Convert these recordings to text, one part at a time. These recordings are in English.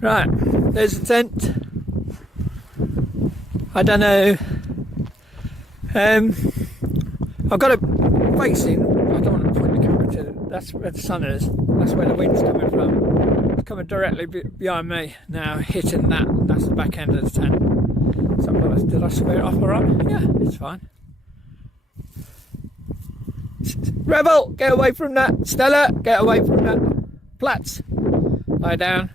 Right, there's the tent. I don't know. I've got it facing. I don't want to point the camera to. That's where the sun is. That's where the wind's coming from. It's coming directly behind me now, hitting that. That's the back end of the tent. So did I square it off all right? Yeah, it's fine. Rebel, get away from that. Stella, get away from that. Plats, lie down.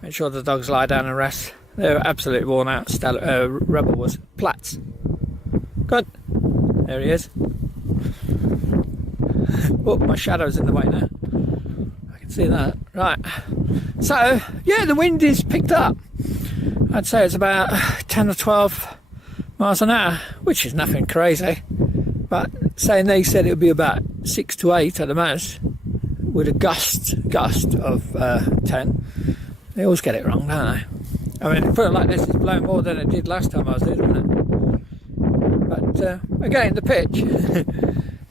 Make sure the dogs lie down and rest. They're absolutely worn out. Stella, Rebel was. Plats. Good. There he is. Oh, my shadow's in the way now. I can see that. Right. So, yeah, the wind is picked up. I'd say it's about 10 or 12 miles an hour, which is nothing crazy. But saying they said it would be about 6 to 8 at the most, with a gust of 10. They always get it wrong, don't they? I mean, put it like this, it's blowing more than it did last time I was there, didn't it? But again, the pitch,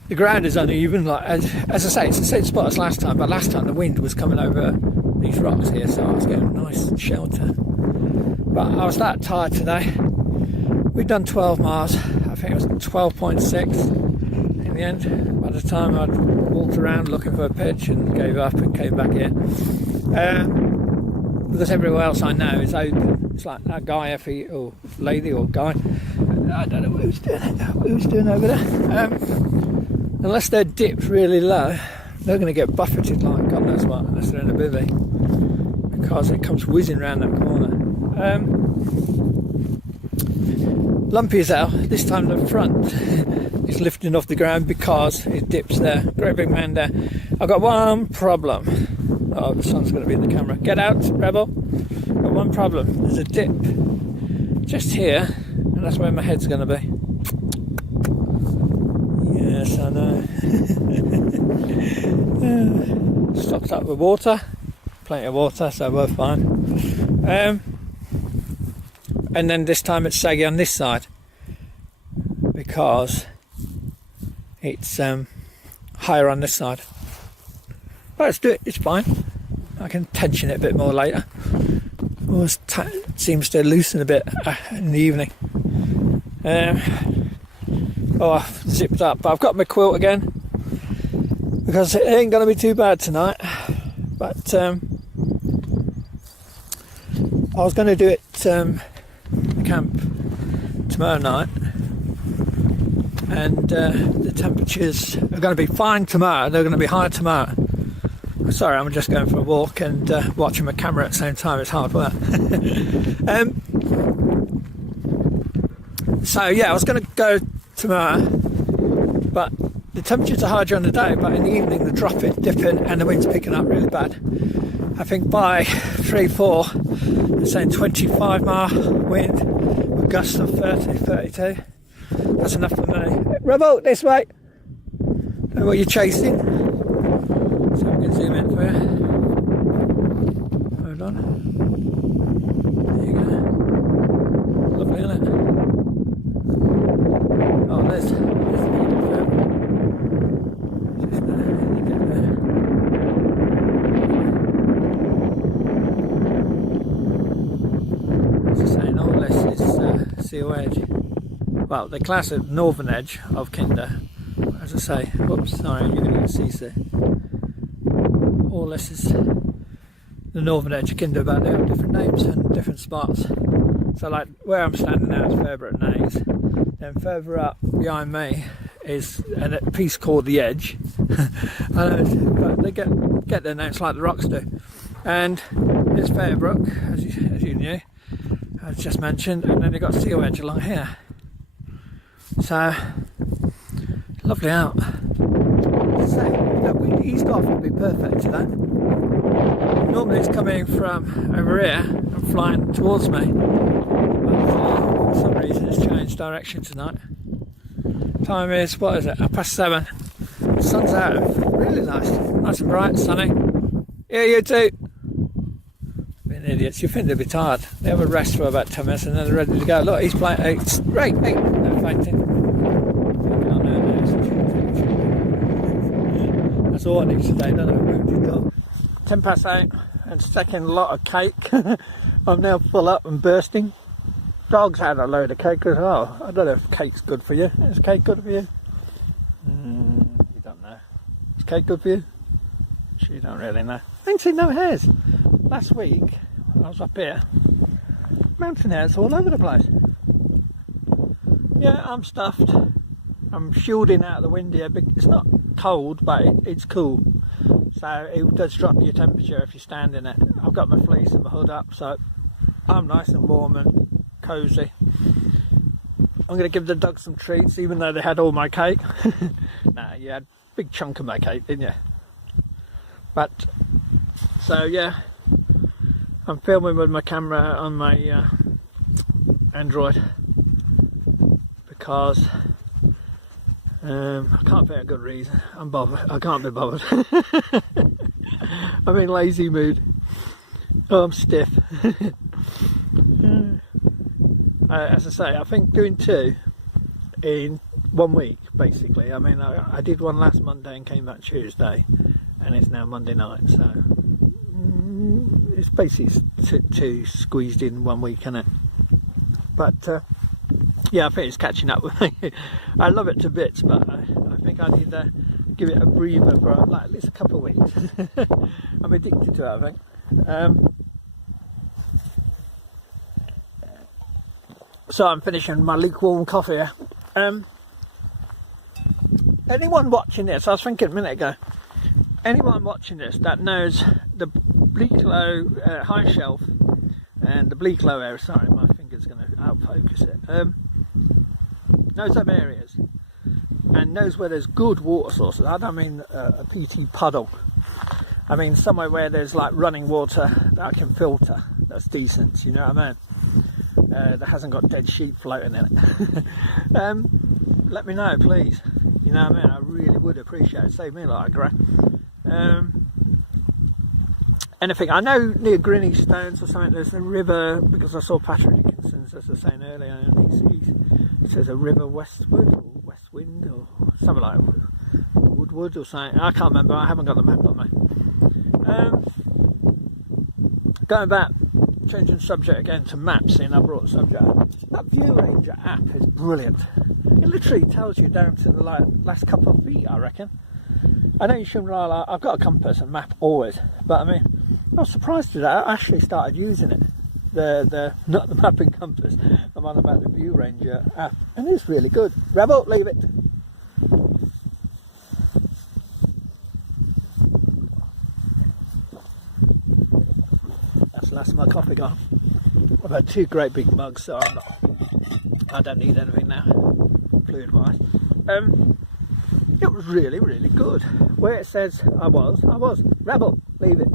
the ground is uneven. Like as I say, it's the same spot as last time. But last time the wind was coming over these rocks here, so I was getting a nice shelter. But I was that tired today. We'd done 12 miles. I think it was 12.6 in the end. By the time I'd walked around looking for a pitch and gave up and came back here. Because everywhere else I know is open. It's like that guy, or lady or guy. I don't know what he was doing over there. Unless they're dipped really low, they're going to get buffeted like God knows what, unless they're in a bivvy. Because it comes whizzing round that corner. Lumpy as hell. This time the front is lifting off the ground because it dips there. Great big man there. I've got one problem. Oh, the sun's going to be in the camera. Get out, Rebel. Got one problem. There's a dip just here, and that's where my head's going to be. Yes, I know. Stocked up with water. Plenty of water, so we're fine. And then this time it's saggy on this side because it's higher on this side. But let's do it, it's fine. I can tension it a bit more later. Always seems to loosen a bit in the evening. I've zipped up, but I've got my quilt again because it ain't going to be too bad tonight. But I was going to do it the camp tomorrow night, and the temperatures are going to be fine tomorrow. They're going to be higher tomorrow. Sorry, I'm just going for a walk and watching my camera at the same time. It's hard work. So yeah, I was going to go tomorrow, but the temperatures are higher during the day, but in the evening they're dropping, dipping, and the wind's picking up really bad. I think by 3-4 they're saying 25 mile wind with gusts of 30, 32. That's enough for me. Rebel, this way. Know what you're chasing. So we can zoom in for you. Hold on. There you go. Lovely, isn't it? Oh, there's the Fairbrook. Just there. Get there. As I say, all this is Seal Edge. Well, the classic northern edge of Kinder. As I say, whoops, sorry, you're going to get CC. All this is the northern edge of Kinder, but they have different names and different spots. So like where I'm standing now is Fairbrook Naze. Then further up behind me is a piece called the Edge. But they get their names like the rocks do. And it's Fairbrook, as you knew, as just mentioned, and then you've got Seal Edge along here. So lovely out. So that wind eased off would be perfect today. Normally it's coming from over here and flying towards me, but for some reason it's changed direction tonight. Time is, what is it, 7:30. The sun's out, really nice and bright, sunny. Yeah, you too. Being idiots, you think they'd be tired. They have a rest for about 10 minutes and then they're ready to go. Look, he's playing, hey, they're fighting. That's all I need today, don't I? 10 past 8, and second lot of cake. I'm now full up and bursting. Dog's had a load of cake as well. I don't know if cake's good for you. Is cake good for you? You don't know. Is cake good for you? You don't really know. I ain't seen no hares. Last week I was up here. Mountain hares all over the place. Yeah, I'm stuffed. I'm shielding out the wind here. It's not cold, but it's cool. So it does drop your temperature if you stand in it. I've got my fleece and my hood up, so I'm nice and warm and cosy. I'm going to give the dog some treats, even though they had all my cake. Nah, you had a big chunk of my cake, didn't you? But, so yeah, I'm filming with my camera on my Android because I can't think of a good reason. I can't be bothered. I'm in lazy mood. Oh, I'm stiff. As I say, I think doing 2 in 1 week, basically. I mean, I did one last Monday and came back Tuesday, and it's now Monday night, so it's basically 2 squeezed in 1 week, isn't it? But yeah, I think it's catching up with me. I love it to bits, but I think I need to give it a breather for like at least a couple of weeks. I'm addicted to it, I think. So I'm finishing my lukewarm coffee here. Anyone watching this, I was thinking a minute ago, anyone watching this that knows the Bleaklow high shelf and the Bleaklow area, sorry, my finger's going to outfocus it, knows them areas and knows where there's good water sources. I don't mean a PT puddle. I mean somewhere where there's like running water that I can filter, that's decent, you know what I mean? That hasn't got dead sheep floating in it. Let me know, please. You know what I mean? I really would appreciate it. Save me a lot of grass. Anything. I know near Grinny Stones or something there's a river, because I saw Patrick Dickinson's, as I was saying earlier, and he says a river Westwood or Westwind or something like Woodwood or something. I can't remember. I haven't got the map on me. Going back. Changing subject again to maps, seeing I brought the subject up. That View Ranger app is brilliant. It literally tells you down to the last couple of feet, I reckon. I know you shouldn't rely on, I've got a compass and map always, but I mean, I was surprised today. I actually started using it. Not the mapping compass. I'm on about the View Ranger app, and it's really good. Rebel, leave it. Last of my coffee gone. I've had 2 great big mugs, so I don't need anything now, fluid wise. It was really, really good. Where it says I was, rebel, leave it.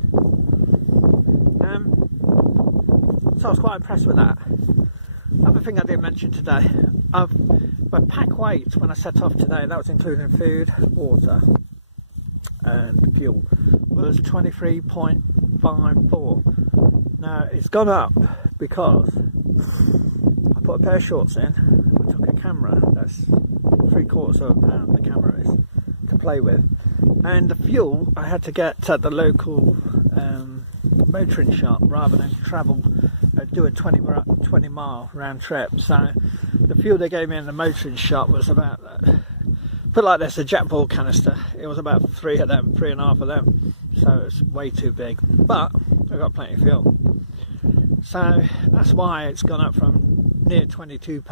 So I was quite impressed with that. Other thing I didn't mention today, my pack weight when I set off today, that was including food, water and fuel, was 23.54. Now it's gone up because I put a pair of shorts in, we took a camera, that's £3/4 of a pound the camera is, to play with, and the fuel I had to get at the local motoring shop rather than travel, do a 20 mile round trip. So the fuel they gave me in the motoring shop was about, put like this, a Jack Ball canister, it was about 3 of them, 3.5 of them, so it's way too big, but I got plenty of fuel. So that's why it's gone up from near £22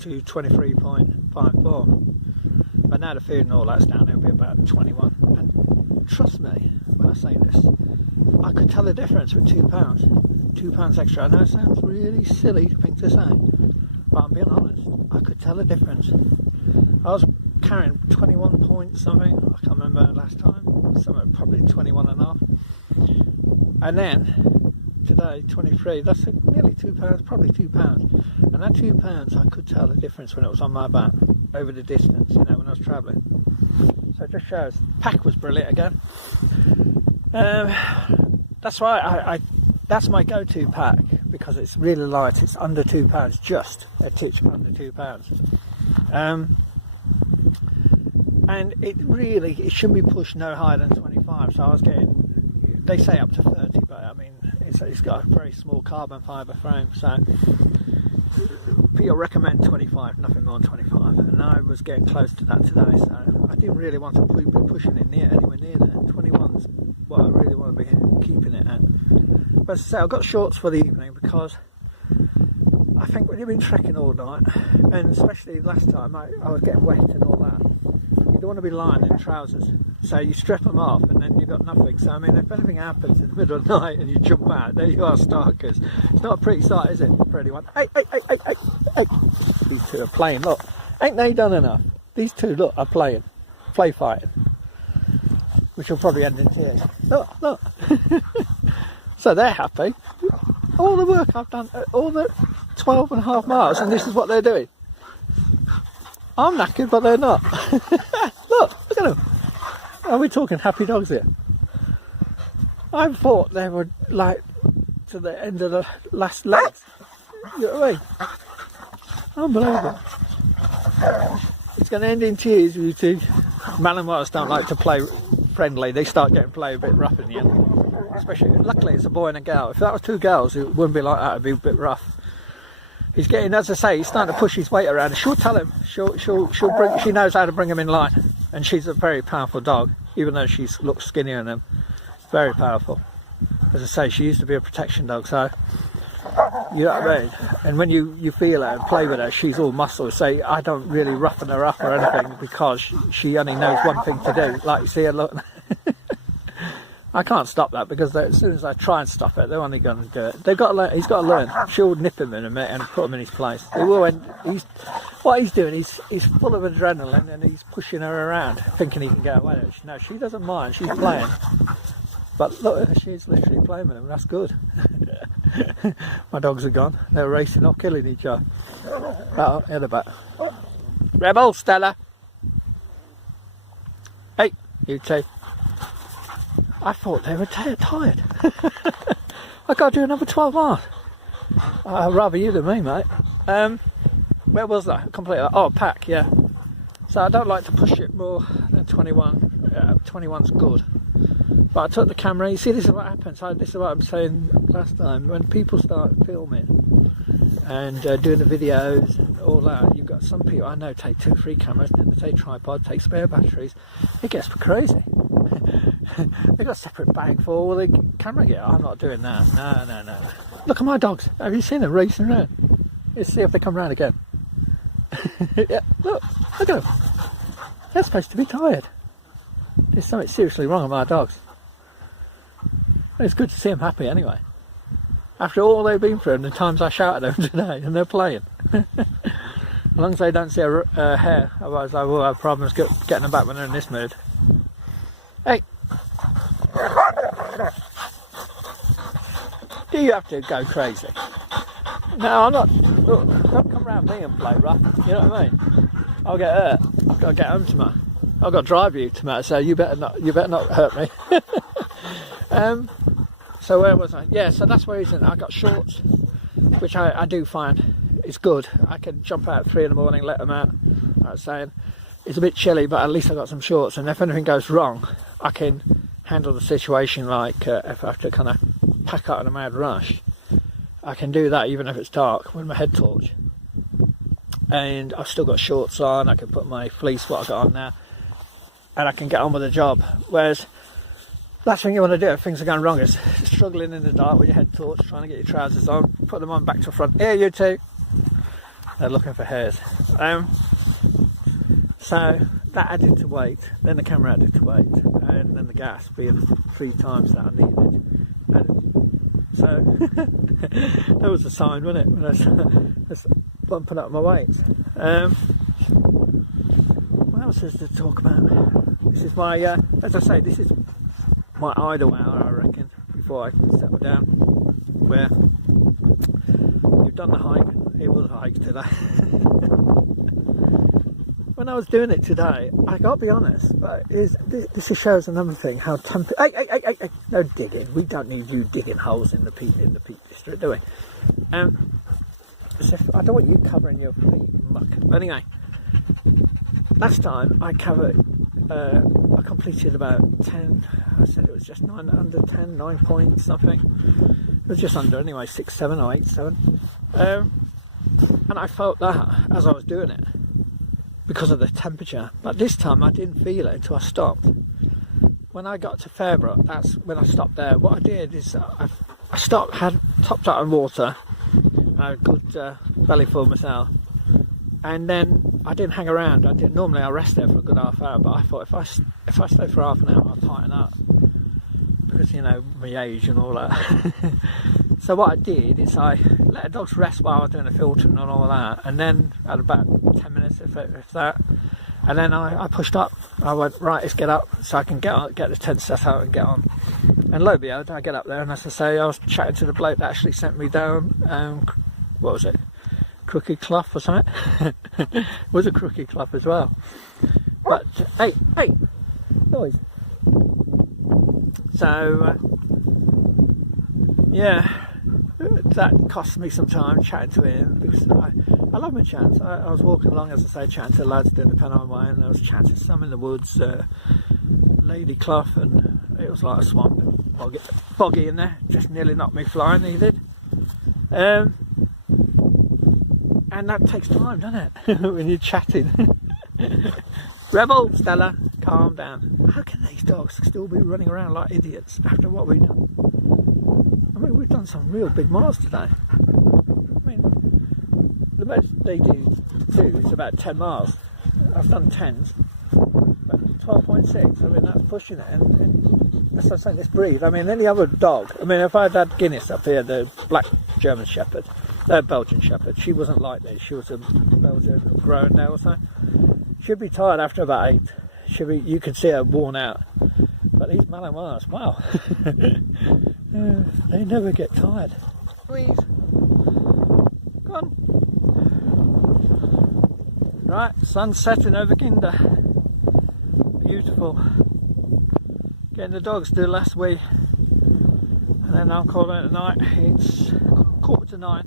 to 23.54. But now the food and all that's down, it'll be about 21. And trust me when I say this, I could tell the difference with £2. £2 extra. I know it sounds really silly thing to say, but I'm being honest. I could tell the difference. I was carrying 21 point something, I can't remember last time, something probably 21.5. And then today 23, that's nearly £2, probably £2, and that £2 I could tell the difference when it was on my back over the distance, you know, when I was travelling. So it just shows. Pack was brilliant again. That's why that's my go-to pack, because it's really light. It's under £2, just a titch under £2. And it shouldn't be pushed no higher than 25. So I was getting, they say up to 30, but I mean It's got a very small carbon fibre frame, so people recommend 25, nothing more than 25, and I was getting close to that today, so I didn't really want to be pushing it anywhere near there. 21's what I really want to be keeping it at. But as I say, I've got shorts for the evening because I think when you've been trekking all night, and especially last time I was getting wet and all that, you don't want to be lying in trousers, so you strip them off and then you've got nothing. So I mean, if anything happens in the middle of the night and you jump out, there you are, starkers. It's not a pretty sight, is it, for anyone? Hey, these two are playing, look, ain't they done enough? These two, look, are playing, play fighting, which will probably end in tears. Look. So they're happy. All the work I've done, all the 12.5 miles, and this is what they're doing. I'm knackered, but they're not. Look at them. Are we talking happy dogs here? I thought they were like to the end of the last legs. You know what I mean? Unbelievable. It's going to end in tears, you two. Malinois don't like to play friendly. They start getting play a bit rough in the end. Especially, luckily it's a boy and a girl. If that was two girls, it wouldn't be like that. It'd be a bit rough. He's getting, as I say, he's starting to push his weight around. She'll tell him. She'll bring. She knows how to bring him in line, and she's a very powerful dog, even though she looks skinnier than him. Very powerful. As I say, she used to be a protection dog, so you know what I mean. And when you feel her and play with her, she's all muscle. So I don't really roughen her up or anything because she only knows one thing to do. Like you see her look. I can't stop that because as soon as I try and stop it, they're only going to do it. They've got to learn. He's got to learn. She'll nip him in a minute and put him in his place. He will. And what he's doing. He's full of adrenaline and he's pushing her around, thinking he can get away with it. No, she doesn't mind. She's playing. But look, she's literally playing with him. That's good. My dogs are gone. They're racing off, killing each other. Oh, in the back. Rebel, Stella. Hey, you two. I thought they were tired. I got to do another 12 miles. I'd rather you than me, mate. Where was that? Completely. Oh, pack, yeah. So I don't like to push it more than 21. 21's good. But I took the camera. You see, this is what happens. This is what I'm saying last time. When people start filming and doing the videos and all that, you've got some people I know take 2-3 cameras, then they take tripod, take spare batteries. It gets crazy. They've got a separate bag for all the camera gear. I'm not doing that. No. Look at my dogs. Have you seen them racing around? Let's see if they come round again. Yeah, look at them. They're supposed to be tired. There's something seriously wrong with my dogs. It's good to see them happy anyway. After all they've been through and the times I shouted at them today, and they're playing. As long as they don't see a hair, otherwise I will have problems getting them back when they're in this mood. Hey! Do you have to go crazy? No, I'm not. Look, don't come round me and play rough. You know what I mean? I'll get hurt. I've got to get home tomorrow. I've got to drive you tomorrow, so you better not hurt me. So where was I? Yeah, so that's where he's in. I got shorts, which I do find is good. I can jump out at 3 in the morning, let them out. I was saying it's a bit chilly, but at least I got some shorts. And if anything goes wrong, I can handle the situation. Like if I have to kind of pack out in a mad rush, I can do that even if it's dark with my head torch. And I've still got shorts on. I can put my fleece, what I've got on now, and I can get on with the job. Whereas last thing you want to do if things are going wrong is struggling in the dark with your head torch, trying to get your trousers on, put them on back to front. Here, you two. They're looking for hairs. So that added to weight, then the camera added to weight, and then the gas being 3 times that I needed. And so that was a sign, wasn't it? When I was bumping up my weight. What else is to talk about? This is my, as I say, this is my idle hour, I reckon, before I settle down. Where you've done the hike, it was a hike today. When I was doing it today, I got to be honest, but this shows another thing, how tempted. Hey, no digging. We don't need you digging holes in the Peak District, do we? I don't want you covering your feet in muck. But anyway, last time I completed about 10, I said it was just under 10, 9 points something. It was just under anyway, 6, 7 or 8, 7. And I felt that as I was doing it because of the temperature. But this time I didn't feel it until I stopped. When I got to Fairbrook, that's when I stopped there. What I did is I stopped, had topped out on water, I had a good belly full myself, and then I didn't hang around. Normally I rest there for a good half hour, but I thought if I stay for half an hour I'll tighten up, because you know, my age and all that. So what I did is I let the dogs rest while I was doing the filtering and all that, and then at about 10 minutes if that, and then I pushed up. I went, right, let's get up so I can get the tent set out and get on. And lo and behold, I get up there, and as I say, I was chatting to the bloke that actually sent me down, what was it, Crooked Clough or something? It was a Crooked Clough as well. But, hey, noise. So, yeah, that cost me some time chatting to him, because I love my chats. I was walking along, as I say, chatting to the lads doing the Pennine Way, and I was chatting to some in the woods, Lady Clough, and it was like a swamp, boggy in there, just nearly knocked me flying, he did. And that takes time, doesn't it, when you're chatting. Rebel, Stella, calm down. How can these dogs still be running around like idiots after what we've done? I mean, we've done some real big miles today. I mean, the most they do is about 10 miles. I've done 10s, but 12.6. I mean, that's pushing it. And as I'm saying, this breed, I mean, any other dog, I mean, if I'd had Guinness up here, the black German Shepherd, Belgian Shepherd, she wasn't like this. She was a Belgian grown now or so. She'd be tired after about 8. You could see her worn out. But these Malinois, wow. They never get tired. Please. Go on. Right, sun's setting over Kinder. Beautiful. Getting the dogs to do last wee. And then I'll call it a night. It's 8:45.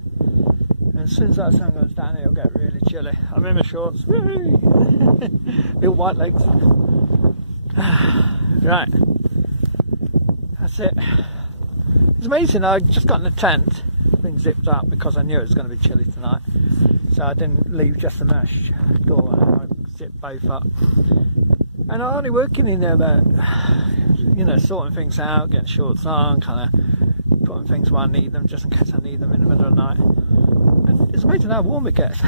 And as soon as that sun goes down, it'll get really chilly. I'm in my shorts. Little white legs. Right. That's it. It's amazing, I just got in the tent, been zipped up because I knew it was going to be chilly tonight. So I didn't leave just the mesh door, I zipped both up. And I'm only working in there about, you know, sorting things out, getting shorts on, kind of putting things where I need them, just in case I need them in the middle of the night. And it's amazing how warm it gets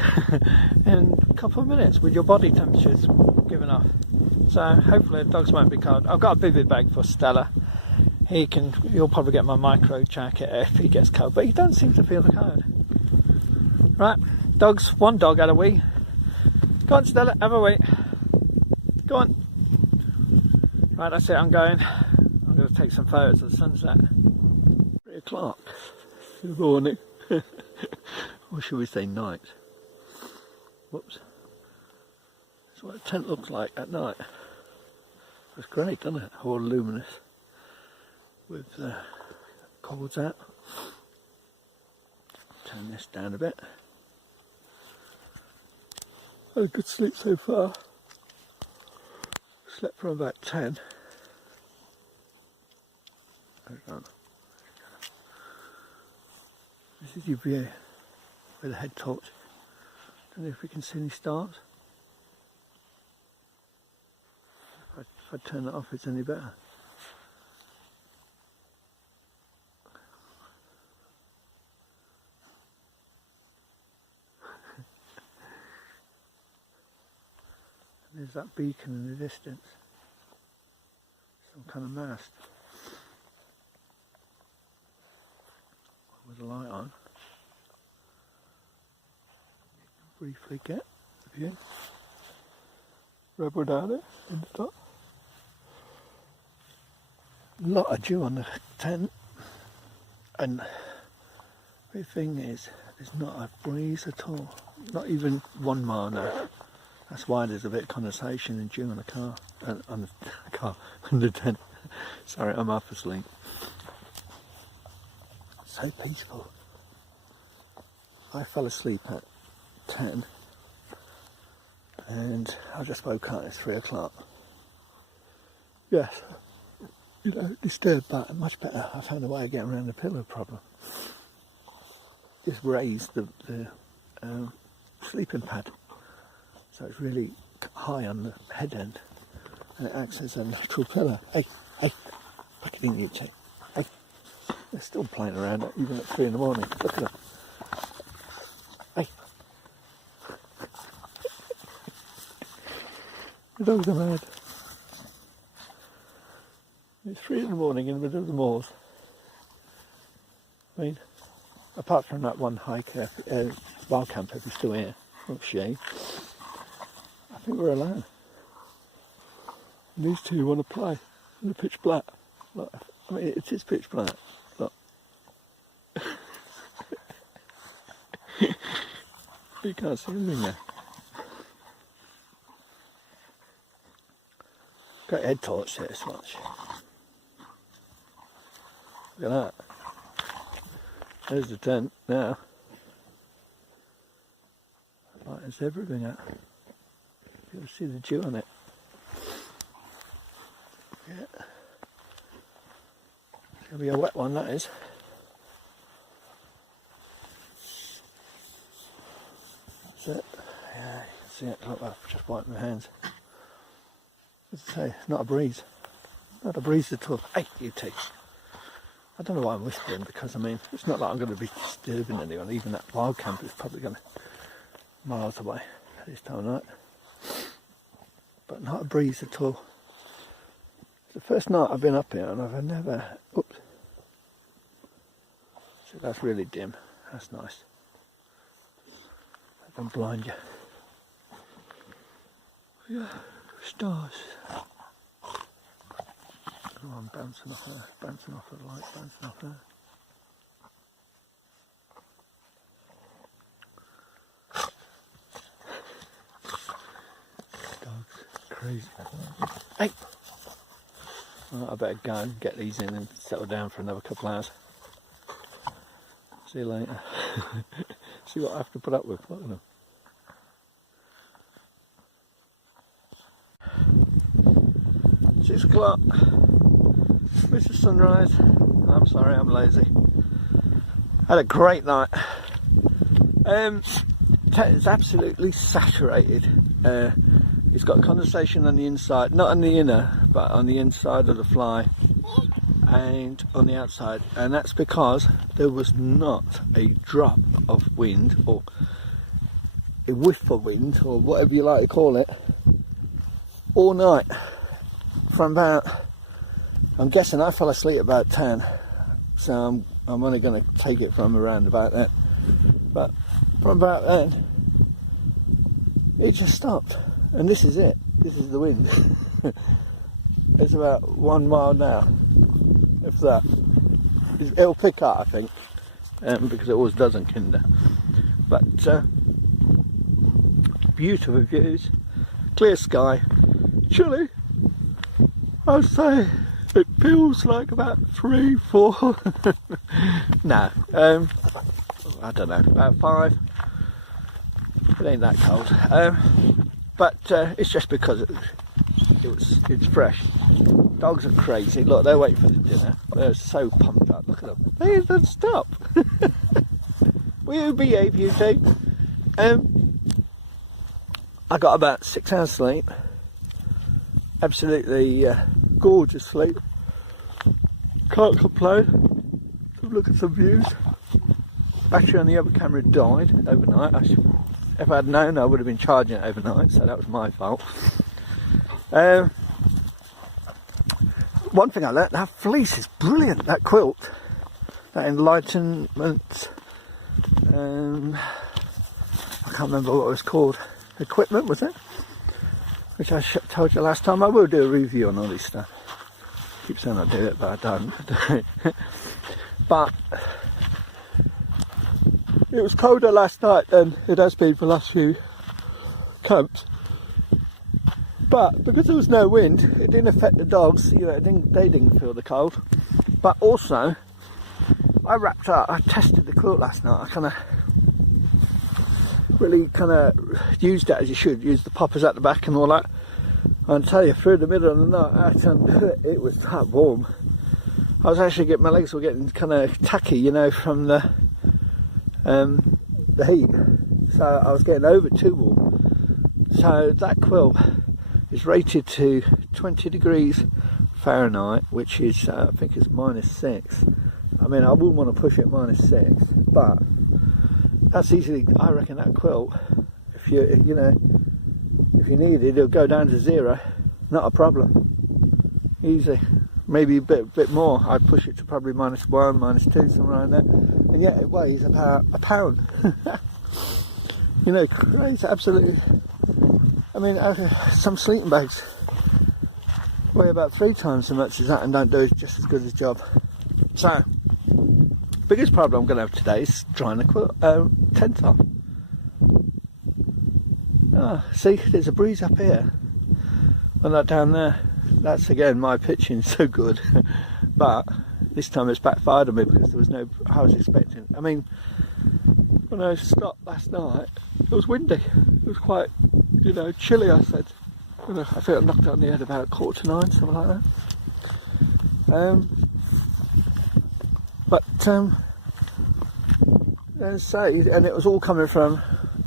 in a couple of minutes with your body temperatures giving off. So hopefully the dogs won't be cold. I've got a bivy bag for Stella. He'll probably get my micro jacket if he gets cold, but he don't seem to feel the cold. Right, dogs, one dog had a wee. Go on, Stella, have a wee. Go on. Right, that's it, I'm going to take some photos of the sunset. 3 o'clock in the morning. Or should we say night? Whoops. That's what a tent looks like at night. It's great, doesn't it? All luminous. With cords out. Turn this down a bit. Had a good sleep so far. Slept from about 10. Hold on. This is your view with a head torch. Don't know if we can see any stars. If I turn it off, it's any better. There's that beacon in the distance, some kind of mast with a light on. Briefly get the view. Rubber down it in the top. A lot of dew on the tent, and the thing is, there's not a breeze at all, not even 1 mile now. That's why there's a bit of condensation and dew on the car, on the tent. Sorry, I'm half asleep. So peaceful. I fell asleep at 10, and I just woke up. It's 3 o'clock. Yes, you know, disturbed, but much better. I found a way of getting around the pillow problem. Just raise the sleeping pad, so it's really high on the head end, and it acts as a natural pillow. Hey, back it in, you two. Hey, they're still playing around even at 3 in the morning. Look at them. Hey. The dogs are mad. It's 3 in the morning in the middle of the moors. I mean, apart from that one hiker, wild camper who's still here, or she, I think we're alone. And these two want to play in the pitch black. Look, I mean, it is pitch black. Look. You can't see anything there. Got a head torch here, this much. Look at that. There's the tent now. Lightens everything out. You can see the dew on it. Yeah. It's going to be a wet one, that is. That's it. Yeah, you can see it. Look, I've just wiped my hands. As I say, not a breeze. Not a breeze at all. Hey, you two. I don't know why I'm whispering, because I mean, it's not like I'm going to be disturbing anyone. Even that wild camper is probably going to miles away at this time of night. But not a breeze at all. It's the first night I've been up here and I've never... Oops. So that's really dim. That's nice. I don't blind you. Yeah, stars. Oh, I'm bouncing off there, bouncing off the light, bouncing off there. Dogs, crazy. Hey! Well, I better go and get these in and settle down for another couple of hours. See you later. See what I have to put up with. Look at them. Six o'clock. It's the sunrise. I'm sorry, I'm lazy. Had a great night. It's absolutely saturated. It's got condensation on the inside, not on the inner, but on the inside of the fly and on the outside. And that's because there was not a drop of wind, or a whiff of wind, or whatever you like to call it, all night. From about, I'm guessing I fell asleep about 10, so I'm only going to take it from around about then. But from about then, it just stopped, and this is it. This is the wind. It's about 1 mile now, if that. It'll pick up, I think, because it always does in Kinder. But beautiful views, clear sky, chilly. I'd say it feels like about 3, 4. No, I don't know, about 5. It ain't that cold. But it's just because it's fresh. Dogs are crazy. Look, they're waiting for the dinner. They're so pumped up. Look at them. They don't stop. Will you behave, you two? I got about 6 hours sleep. Absolutely gorgeous sleep. Can't complain. Look at some views. Battery on the other camera died overnight. If I'd known, I would have been charging it overnight, so that was my fault. One thing I learnt, that fleece is brilliant. That quilt, that enlightenment. I can't remember what it was called. Equipment, was it? Which I told you last time. I will do a review on all this stuff. I keep saying I do it, but I don't. But it was colder last night than it has been for the last few camps. But because there was no wind, it didn't affect the dogs. You know, they didn't feel the cold. But also, I wrapped up. I tested the quilt last night. I really used it as you should. Use the poppers at the back and all that. I'll tell you, through the middle of the night, it was that warm. I was actually my legs were getting kind of tacky, you know, from the heat. So I was getting over too warm. So that quilt is rated to 20 degrees Fahrenheit, which is, I think it's -6. I mean, I wouldn't want to push it -6, but that's easily, I reckon that quilt, if you need it, it'll go down to 0, not a problem, easy. Maybe a bit more. I'd push it to probably -1, -2, somewhere around there, and yet it weighs about a pound. You know, it's absolutely. I mean, some sleeping bags weigh about 3 times so much as that and don't do just as good a job. So, biggest problem I'm going to have today is trying to tent off. Oh, see, there's a breeze up here, and that down there. That's again my pitching so good, but this time it's backfired on me because there was no. I was expecting. I mean, when I stopped last night, it was windy. It was quite, you know, chilly. I said, I think I knocked it on the head about 8:45, something like that. And it was all coming from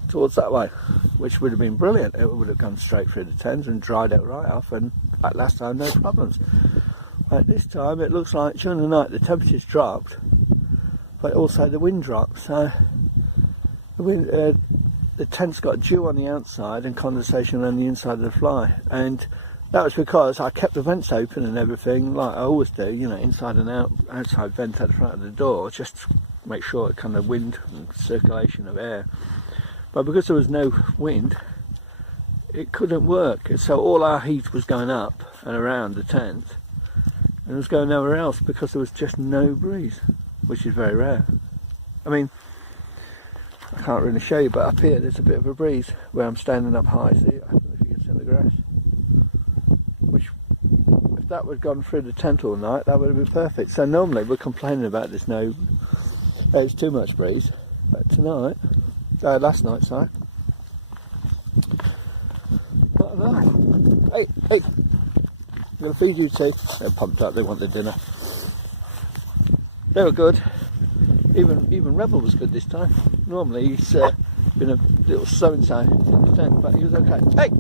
towards that way, which would have been brilliant. It would have gone straight through the tents and dried it right off, and like last time, no problems. Like this time, it looks like during the night the temperatures dropped, but also the wind dropped. So the wind, the tent's got dew on the outside and condensation on the inside of the fly, and that was because I kept the vents open and everything, like I always do, you know, inside and outside vent at the front of the door, just to make sure it kind of wind and circulation of air. But because there was no wind, it couldn't work. So all our heat was going up and around the tent, and it was going nowhere else because there was just no breeze, which is very rare. I mean, I can't really show you, but up here there's a bit of a breeze where I'm standing up high. See, I don't know if you can see the grass. Which, if that would have gone through the tent all night, that would have been perfect. So normally we're complaining about this it's too much breeze, but tonight, last night, sorry, not enough. Hey, I'm going to feed you tea. They're pumped up, they want their dinner. They were good. Even Rebel was good this time. Normally he's been a little so-and-so in the tent, but he was okay. Hey!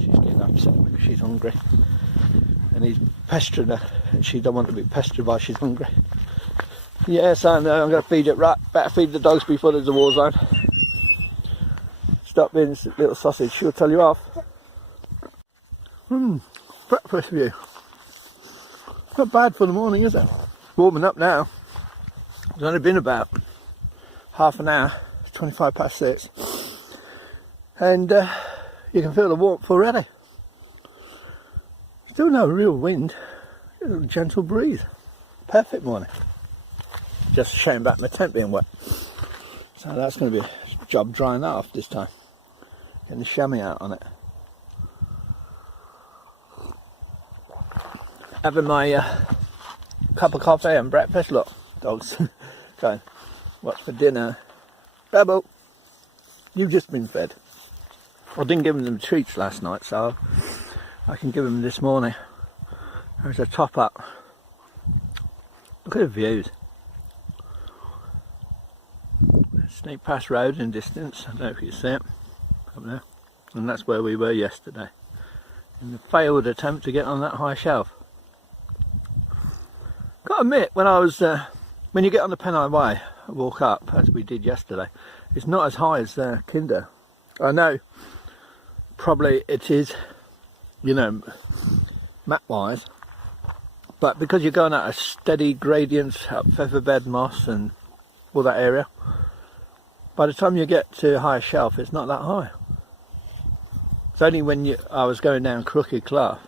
She's getting upset because she's hungry. And he's pestering her, and she don't want to be pestered while she's hungry. Yes, I know, I'm going to feed it right. Better feed the dogs before there's a war zone. Stop being this little sausage, she'll tell you off. Breakfast view. Not bad for the morning, is it? Warming up now. It's only been about half an hour, 6:25. And you can feel the warmth already. Still no real wind, a little gentle breeze. Perfect morning. Just a shame about my tent being wet. So that's going to be a job drying that off this time. Getting the chamois out on it. Having my cup of coffee and breakfast. Look, dogs going, what's for dinner? Bubble, you've just been fed. I didn't give them treats last night, so I can give them this morning. There's a top up. Look at the views. Snake Pass Road in distance, I don't know if you see it up there, and that's where we were yesterday in the failed attempt to get on that high shelf. Gotta admit, when you get on the Pennine Way and walk up, as we did yesterday, it's not as high as Kinder. I know probably it is, you know, map wise, but because you're going at a steady gradient up Featherbed Moss and all that area, by the time you get to higher shelf, it's not that high. It's only when I was going down Crooked Clough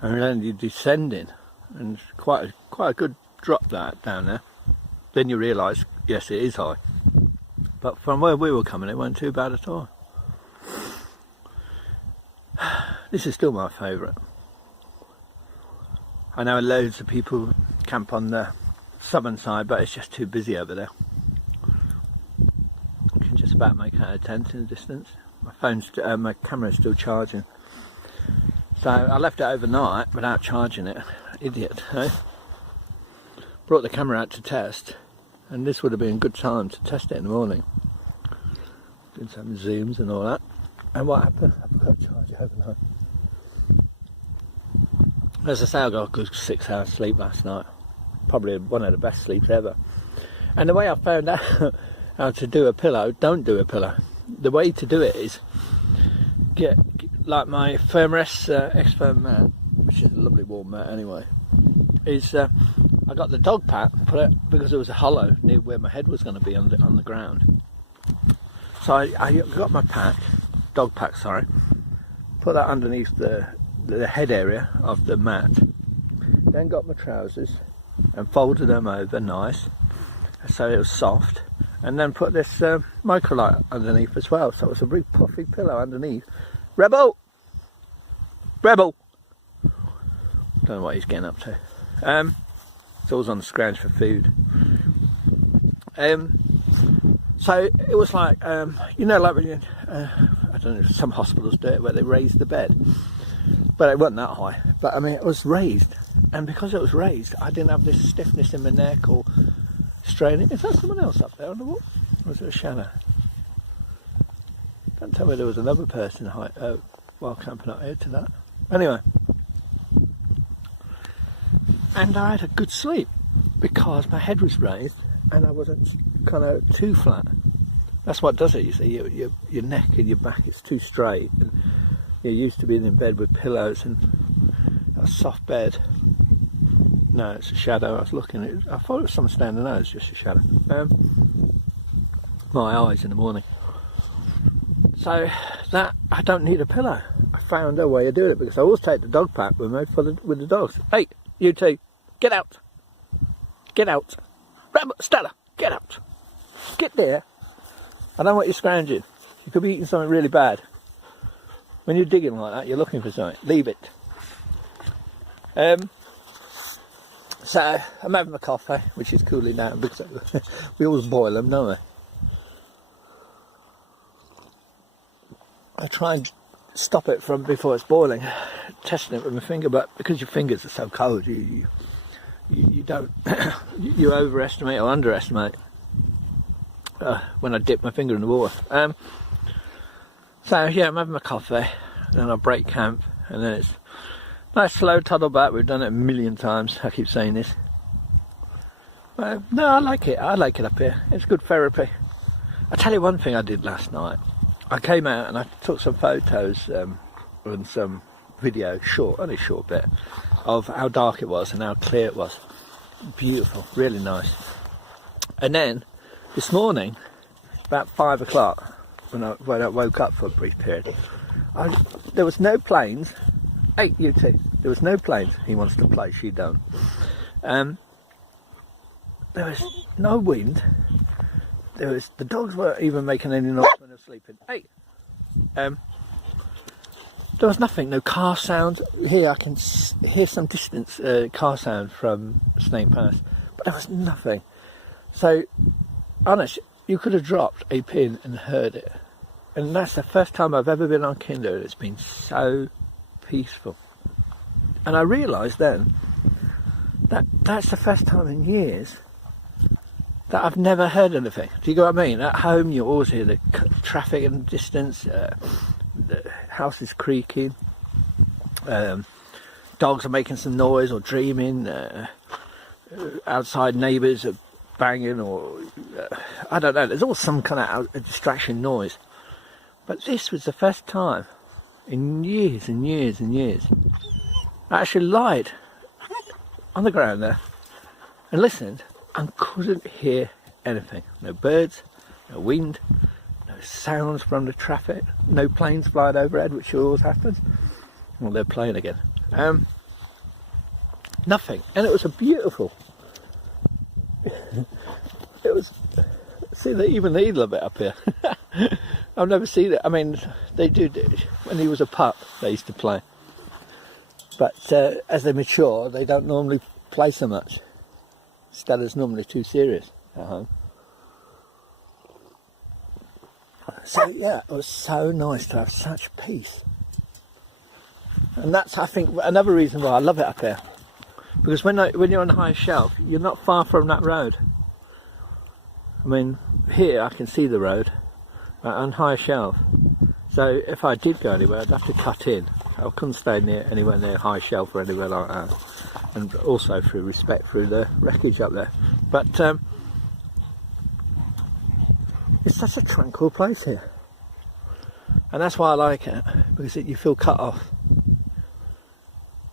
and then you're descending, and quite a good drop that down there, then you realise, yes, it is high. But from where we were coming, it wasn't too bad at all. This is still my favourite. I know loads of people camp on the southern side, but it's just too busy over there. You can just about make out a tent in the distance. my camera's still charging. So I left it overnight without charging it. Idiot, eh? Brought the camera out to test, and this would have been a good time to test it in the morning. Did some zooms and all that. And what happened? I forgot to charge it overnight. As I say, I got a good 6 hours sleep last night. Probably one of the best sleeps ever. And the way I found out how to do a pillow, don't do a pillow. The way to do it is get like my Fairbrook Expert mat, which is a lovely warm mat anyway. Is I got the dog pack, put it because there was a hollow near where my head was going to be on the ground. So I got my pack, dog pack, sorry, put that underneath the head area of the mat. Then got my trousers and folded them over nice, so it was soft. And then put this microlight underneath as well, so it was a big puffy pillow underneath. Rebel! Rebel! Don't know what he's getting up to. It's always on the scrounge for food. So it was like, you know, like when you, I don't know, some hospitals do it where they raise the bed. But it wasn't that high. But I mean, it was raised. And because it was raised, I didn't have this stiffness in my neck or straining. Is that someone else up there on the wall? Or is it a shadow? Don't tell me there was another person while camping up here to that. Anyway. And I had a good sleep because my head was raised and I wasn't kind of too flat. That's what does it, you see. Your neck and your back is too straight. And you're used to being in bed with pillows and a soft bed. No, it's a shadow. I was looking at it. I thought it was someone standing there. It's just a shadow. My eyes in the morning. So that I don't need a pillow. I found a way of doing it because I always take the dog pack with me with the dogs. Hey, you two, get out! Get out! Stella, get out! Get there! I don't want you scrounging. You could be eating something really bad. When you're digging like that, you're looking for something. Leave it. So I'm having my coffee, which is cooling down because we always boil them, don't we? I try and stop it from before it's boiling, testing it with my finger, but because your fingers are so cold, you don't, you overestimate or underestimate when I dip my finger in the water. So yeah, I'm having my coffee, and I break camp, and then it's nice slow toddle back. We've done it a million times. I keep saying this. No, I like it. I like it up here. It's good therapy. I'll tell you one thing I did last night. I came out and I took some photos and some video, only a short bit, of how dark it was and how clear it was. Beautiful, really nice. And then this morning, about 5 o'clock, when I woke up for a brief period, there was no planes. Hey, you two, there was no planes. He wants to play, she don't. There was no wind. The dogs weren't even making any noise when they were sleeping. Hey, there was nothing, no car sound. Here I can hear some distance car sound from Snake Pass, but there was nothing. So, honest, you could have dropped a pin and heard it. And that's the first time I've ever been on Kinder. It's been so peaceful. And I realised then that that's the first time in years that I've never heard anything. Do you get what I mean? At home you always hear the traffic in the distance, the house is creaking, dogs are making some noise or dreaming, outside neighbours are banging, or I don't know, there's always some kind of distraction noise. But this was the first time in years and years and years I actually lied on the ground there and listened and couldn't hear anything. No birds, no wind, no sounds from the traffic, no planes flying overhead, which always happens. Well, they're playing again. Nothing. And it was a beautiful... it was... See, they even the eagle a bit up here. I've never seen it. I mean, they do... When he was a pup, they used to play. But as they mature, they don't normally play so much. Stella's normally too serious at home. So yeah, it was so nice to have such peace. And that's, I think, another reason why I love it up here. Because when you're on the high shelf, you're not far from that road. I mean, here I can see the road, but on high shelf. So if I did go anywhere, I'd have to cut in. I couldn't stay anywhere near high shelf or anywhere like that. And also through respect through the wreckage up there. But it's such a tranquil place here. And that's why I like it, because you feel cut off.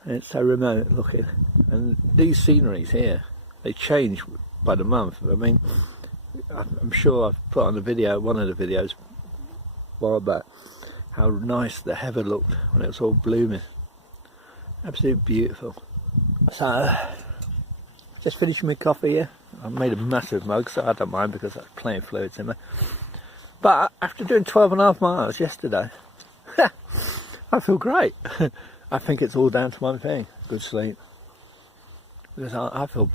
And it's so remote looking. And these sceneries here, they change by the month. I mean, I'm sure I've put on a video, one of the videos, a while back, how nice the heather looked when it was all blooming. Absolutely beautiful. So, just finished my coffee here. I made a massive mug, so I don't mind because there's plenty of fluids in there. But after doing 12.5 miles yesterday, I feel great. I think it's all down to one thing: good sleep. Because I feel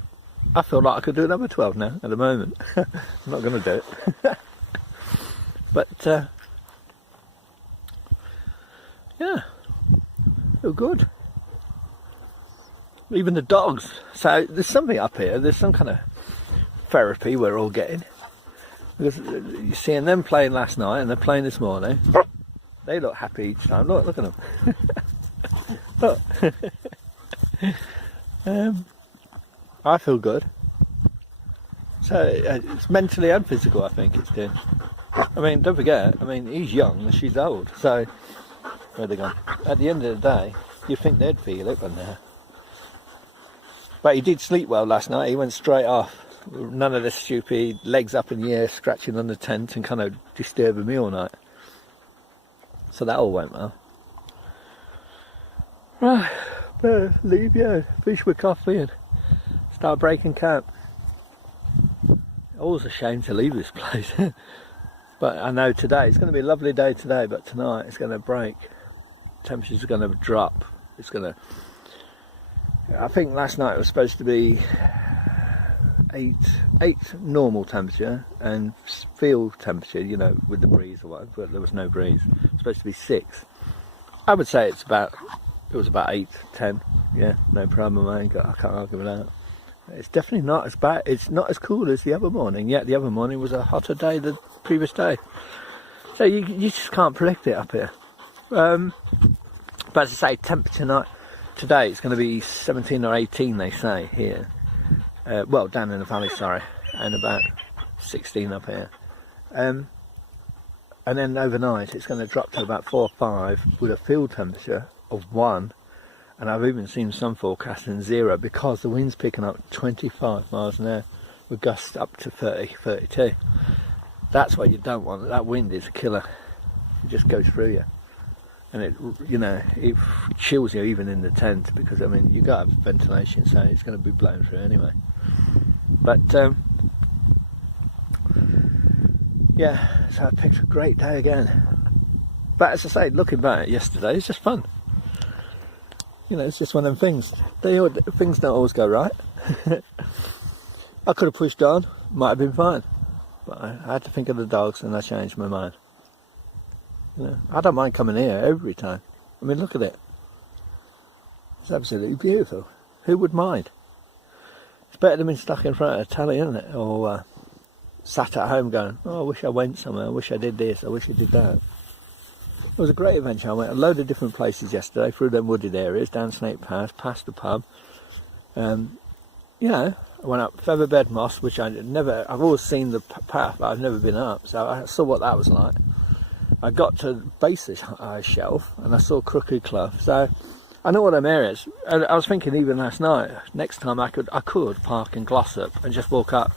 like I could do another 12 now at the moment. I'm not going to do it. But yeah, feel good. Even the dogs. So there's something up here. There's some kind of therapy we're all getting. Because you're seeing them playing last night and they're playing this morning. They look happy each time. Look at them. Look. I feel good. So it's mentally and physical, I think it's doing. I mean, don't forget, I mean, he's young and she's old. So, where they gone? At the end of the day, you think they'd feel it, but no. But he did sleep well last night. He went straight off. None of this stupid legs up in the air, scratching on the tent and kind of disturbing me all night. So that all went well. Right, better leave, yeah, finish with coffee and start breaking camp. Always a shame to leave this place. But I know today, it's going to be a lovely day today, but tonight it's going to break. Temperatures are going to drop. It's going to... I think last night it was supposed to be 8 normal temperature and field temperature, you know, with the breeze or whatever, but there was no breeze. It was supposed to be 6. I would say it was about 8, 10. Yeah, no problem, I can't argue with that. It's definitely not as bad. It's not as cool as the other morning. Yet the other morning was a hotter day than the previous day. So you just can't predict it up here. But as I say, temperature night today it's going to be 17 or 18, they say here. Well, down in the valley, sorry, and about 16 up here. And then overnight it's going to drop to about 4 or 5 with a field temperature of 1. And I've even seen some forecasting 0 because the wind's picking up 25 miles an hour with gusts up to 30, 32. That's what you don't want. That wind is a killer. It just goes through you. And it, you know, it chills you even in the tent because, I mean, you've got to have ventilation, so it's going to be blown through anyway. But, yeah, so I picked a great day again. But as I say, looking back at yesterday, it's just fun. You know, it's just one of them things. Things don't always go right. I could have pushed on, might have been fine. But I had to think of the dogs and I changed my mind. You know, I don't mind coming here every time. I mean, look at it. It's absolutely beautiful. Who would mind? It's better than being stuck in front of a telly, isn't it? Or sat at home going, oh, I wish I went somewhere, I wish I did this, I wish I did that. It was a great adventure. I went a load of different places yesterday, through them wooded areas, down Snake Pass, past the pub. You know, I went up Featherbed Moss, which I've always seen the path, but I've never been up, so I saw what that was like. I got to base this shelf, and I saw Crooked Clough, so I know what them areas. And I was thinking even last night, next time I could park in Glossop and just walk up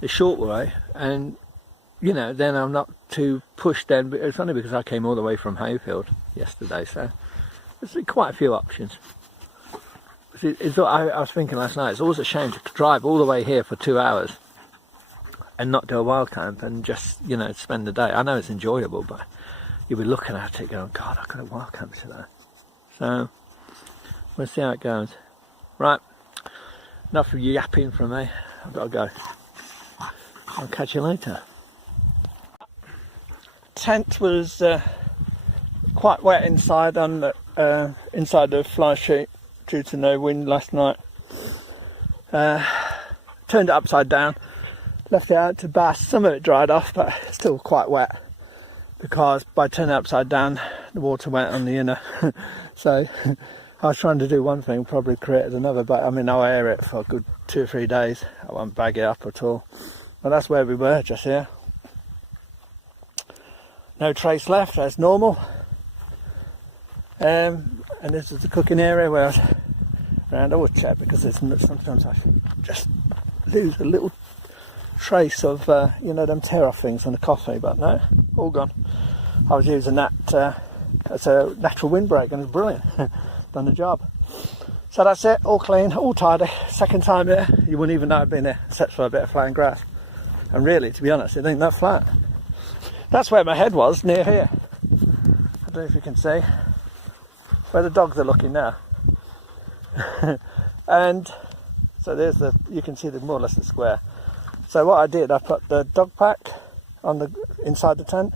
the short way, and you know, then I'm not too pushed then. But it's only because I came all the way from Hayfield yesterday, so there's quite a few options. I was thinking last night, it's always a shame to drive all the way here for 2 hours and not do a wild camp and just, you know, spend the day. I know it's enjoyable, but you'll be looking at it going, God, I could have wild camped today. So we'll see how it goes. Right, enough of yapping from me. I've got to go. I'll catch you later. tent was quite wet inside on the, inside the fly sheet due to no wind last night. Turned it upside down, left it out to bask. Some of it dried off, but still quite wet, because by turning it upside down the water went on the inner. So I was trying to do one thing, probably created another, but I mean, I'll air it for a good 2 or 3 days. I won't bag it up at all. But that's where we were, just here. No trace left, as normal. And this is the cooking area where I was around. I always check, because sometimes I just lose a little trace of, you know, them tear off things on the coffee, but no, all gone. I was using that as a natural windbreak, and it's brilliant. Done the job. So that's it, all clean, all tidy. Second time here, you wouldn't even know I'd been here, except for a bit of flat grass. And really, to be honest, it ain't that flat. That's where my head was, near here. I don't know if you can see. Where the dogs are looking now. And so there's the, you can see the more or less the square. So what I did, I put the dog pack on the inside the tent.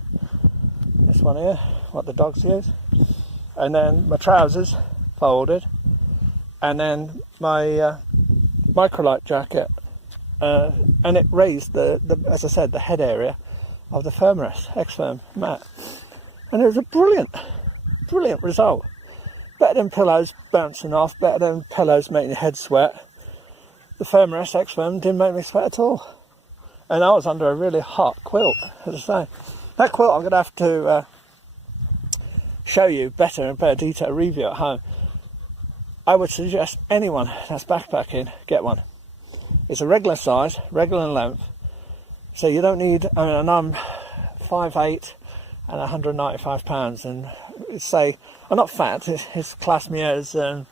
This one here, what the dogs use. And then my trousers folded. And then my microlight jacket. And it raised the, as I said, the head area of the Thermarest X-Firm mat. And it was a brilliant result. Better than pillows bouncing off, better than pillows making your head sweat. The Thermarest X-Firm didn't make me sweat at all. And I was under a really hot quilt, as I say. That quilt I'm going to have to show you better in better detail review at home. I would suggest anyone that's backpacking, get one. It's a regular size, regular length. So you don't need, I mean, and I'm 5'8" and 195 pounds, and say, I'm not fat, it's classed me as a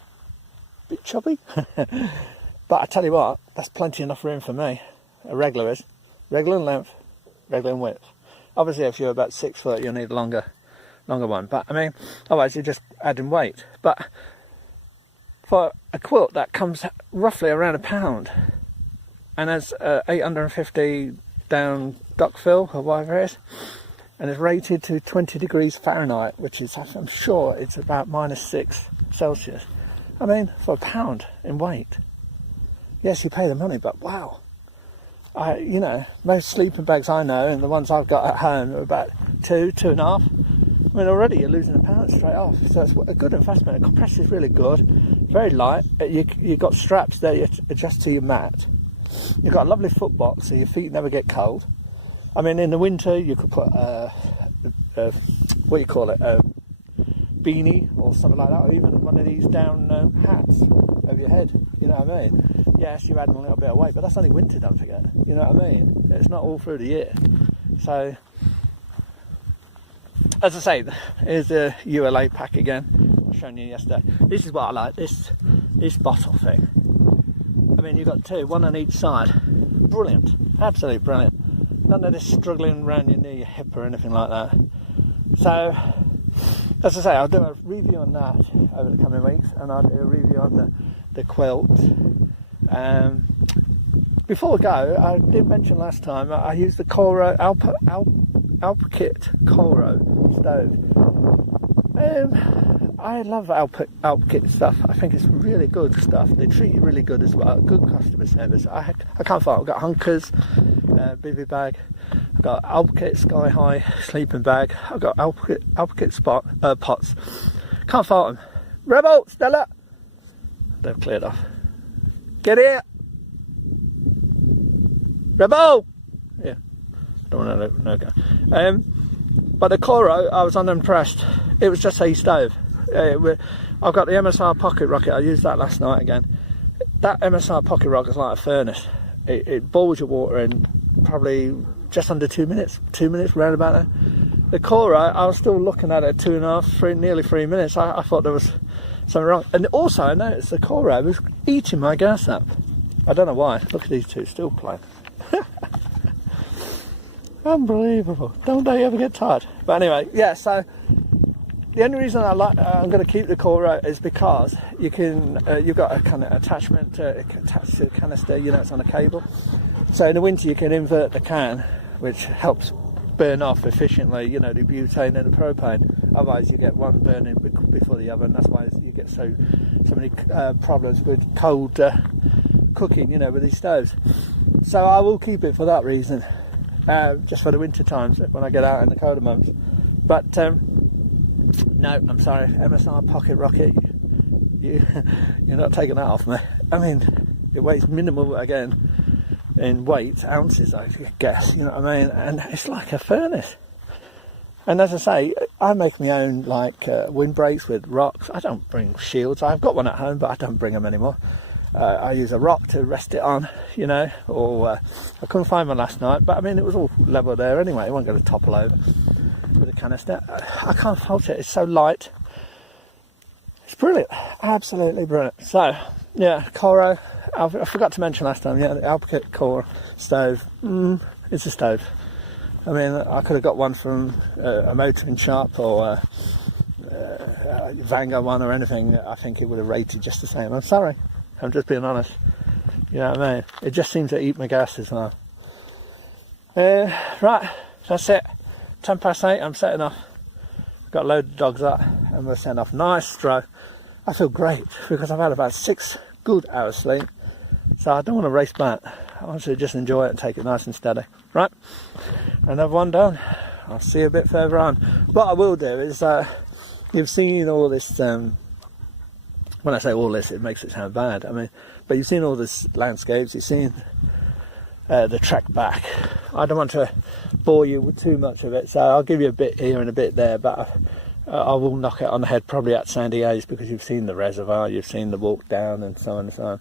bit chubby. But I tell you what, that's plenty enough room for me. A regular is. Regular in length, regular in width. Obviously if you're about 6 foot, you'll need a longer one. But I mean, otherwise you're just adding weight. But for a quilt that comes roughly around £1, and has 850 down duck fill or whatever it is, and it's rated to 20 degrees Fahrenheit, which is, I'm sure it's about -6 Celsius. I mean, for £1 in weight. Yes, you pay the money, but wow. You know, most sleeping bags I know, and the ones I've got at home, are about 2.5. I mean, already you're losing £1 straight off. So it's a good investment. The compressor is really good, very light. You've got straps there you adjust to your mat. You've got a lovely foot box, so your feet never get cold. I mean, in the winter, you could put what do you call it, a beanie or something like that, or even one of these down hats over your head. You know what I mean? Yes, you're adding a little bit of weight, but that's only winter, don't forget. You know what I mean? It's not all through the year. So, as I say, here's the ULA pack again. I showed you yesterday. This is what I like. This bottle thing. I mean, you've got two, one on each side. Brilliant, absolutely brilliant. None of this struggling around your near your hip or anything like that. So, as I say, I'll do a review on that over the coming weeks, and I'll do a review on the quilt. Before we go, I did mention last time I used the Coro Alpkit Coro stove. I love Alpkit stuff. I think it's really good stuff. They treat you really good as well. Good customer service. I can't fault. I've got Hunkers bivvy bag. I've got Alpkit Sky High sleeping bag. I've got Alpkit pots. Can't fault them. Rebel, Stella. They've cleared off. Get here. Rebel. Yeah. Don't want to no go. But the Coro, I was unimpressed. It was just a stove. I've got the MSR pocket rocket. I used that last night again. That MSR pocket rocket is like a furnace. It boils your water in probably just under 2 minutes. 2 minutes, round about there. The Coro, I was still looking at it 2.5, nearly 3 minutes. I thought there was something wrong. And also I noticed the Coro was eating my gas up. I don't know why. Look at these two still playing. Unbelievable. Don't they ever get tired? But anyway, yeah, so the only reason I'm going to keep the Coro is because you can, you've got a kind of attachment attached to the canister, you know, it's on a cable. So in the winter you can invert the can, which helps burn off efficiently, you know, the butane and the propane. Otherwise you get one burning before the other, and that's why you get so many problems with cold cooking, you know, with these stoves. So I will keep it for that reason, just for the winter times when I get out in the colder months. But no, I'm sorry, MSR Pocket Rocket, you're not taking that off me. I mean, it weighs minimal again in weight, ounces I guess, you know what I mean, and it's like a furnace. And as I say, I make my own like windbreaks with rocks. I don't bring shields. I've got one at home, but I don't bring them anymore. I use a rock to rest it on, you know, or I couldn't find one last night, but I mean, it was all level there anyway. It wasn't going to topple over with a canister. I can't fault it. It's so light. It's brilliant. Absolutely brilliant. So, yeah, Coro. I forgot to mention last time, yeah, the Alphabet Core stove. It's a stove. I mean, I could have got one from a motoring shop or Vanguard one or anything. I think it would have rated just the same. I'm sorry. I'm just being honest. You know what I mean? It just seems to eat my gas as well. Right, that's it. 8:10, I'm setting off. Got a load of dogs up and we're setting off. Nice stroke. I feel great because I've had about 6 good hours sleep. So I don't want to race back. I want to just enjoy it and take it nice and steady. Right, another one done. I'll see you a bit further on. What I will do is, you've seen all this, when I say all this, it makes it sound bad. I mean, but you've seen all this landscapes, you've seen the trek back. I don't want to bore you with too much of it, so I'll give you a bit here and a bit there, but I will knock it on the head probably at Sandy Hayes, because you've seen the reservoir, you've seen the walk down and so on and so on.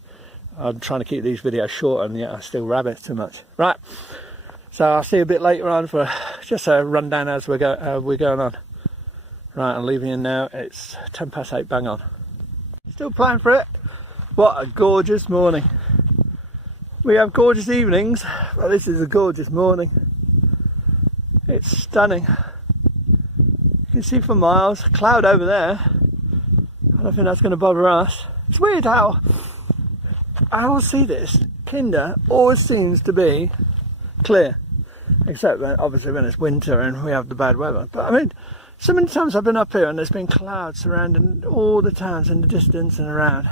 I'm trying to keep these videos short, and yet I still rabbit too much. Right, so I'll see you a bit later on for just a rundown as we're going on. Right, I'm leaving you now. It's 8:10 bang on. Still playing for it. What a gorgeous morning. We have gorgeous evenings, but this is a gorgeous morning. It's stunning. You can see for miles. Cloud over there. I don't think that's going to bother us. It's weird how I always see this. Kinder always seems to be clear, except when, obviously when it's winter and we have the bad weather. But I mean, so many times I've been up here and there's been clouds surrounding all the towns in the distance and around.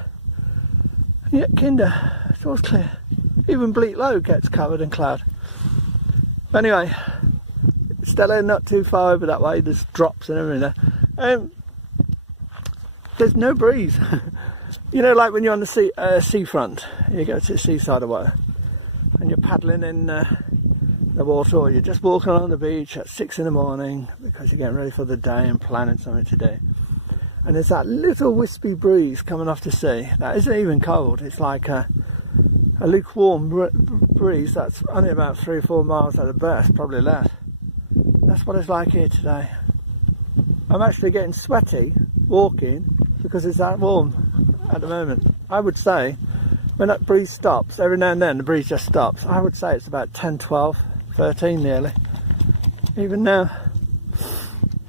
And yet Kinder, it's always clear. Even Bleak Low gets covered in cloud. But anyway, Stella not too far over that way. There's drops and everything there. There's no breeze. You know, like when you're on the seafront, you go to the seaside or whatever, and you're paddling in the water, or you're just walking along the beach at 6 in the morning because you're getting ready for the day and planning something to do. And there's that little wispy breeze coming off the sea. That isn't even cold. It's like a lukewarm breeze that's only about 3 or 4 miles at the best, probably less. That's what it's like here today. I'm actually getting sweaty walking because it's that warm at the moment. I would say when that breeze stops, every now and then the breeze just stops, I would say it's about 10, 12, 13 nearly, even now.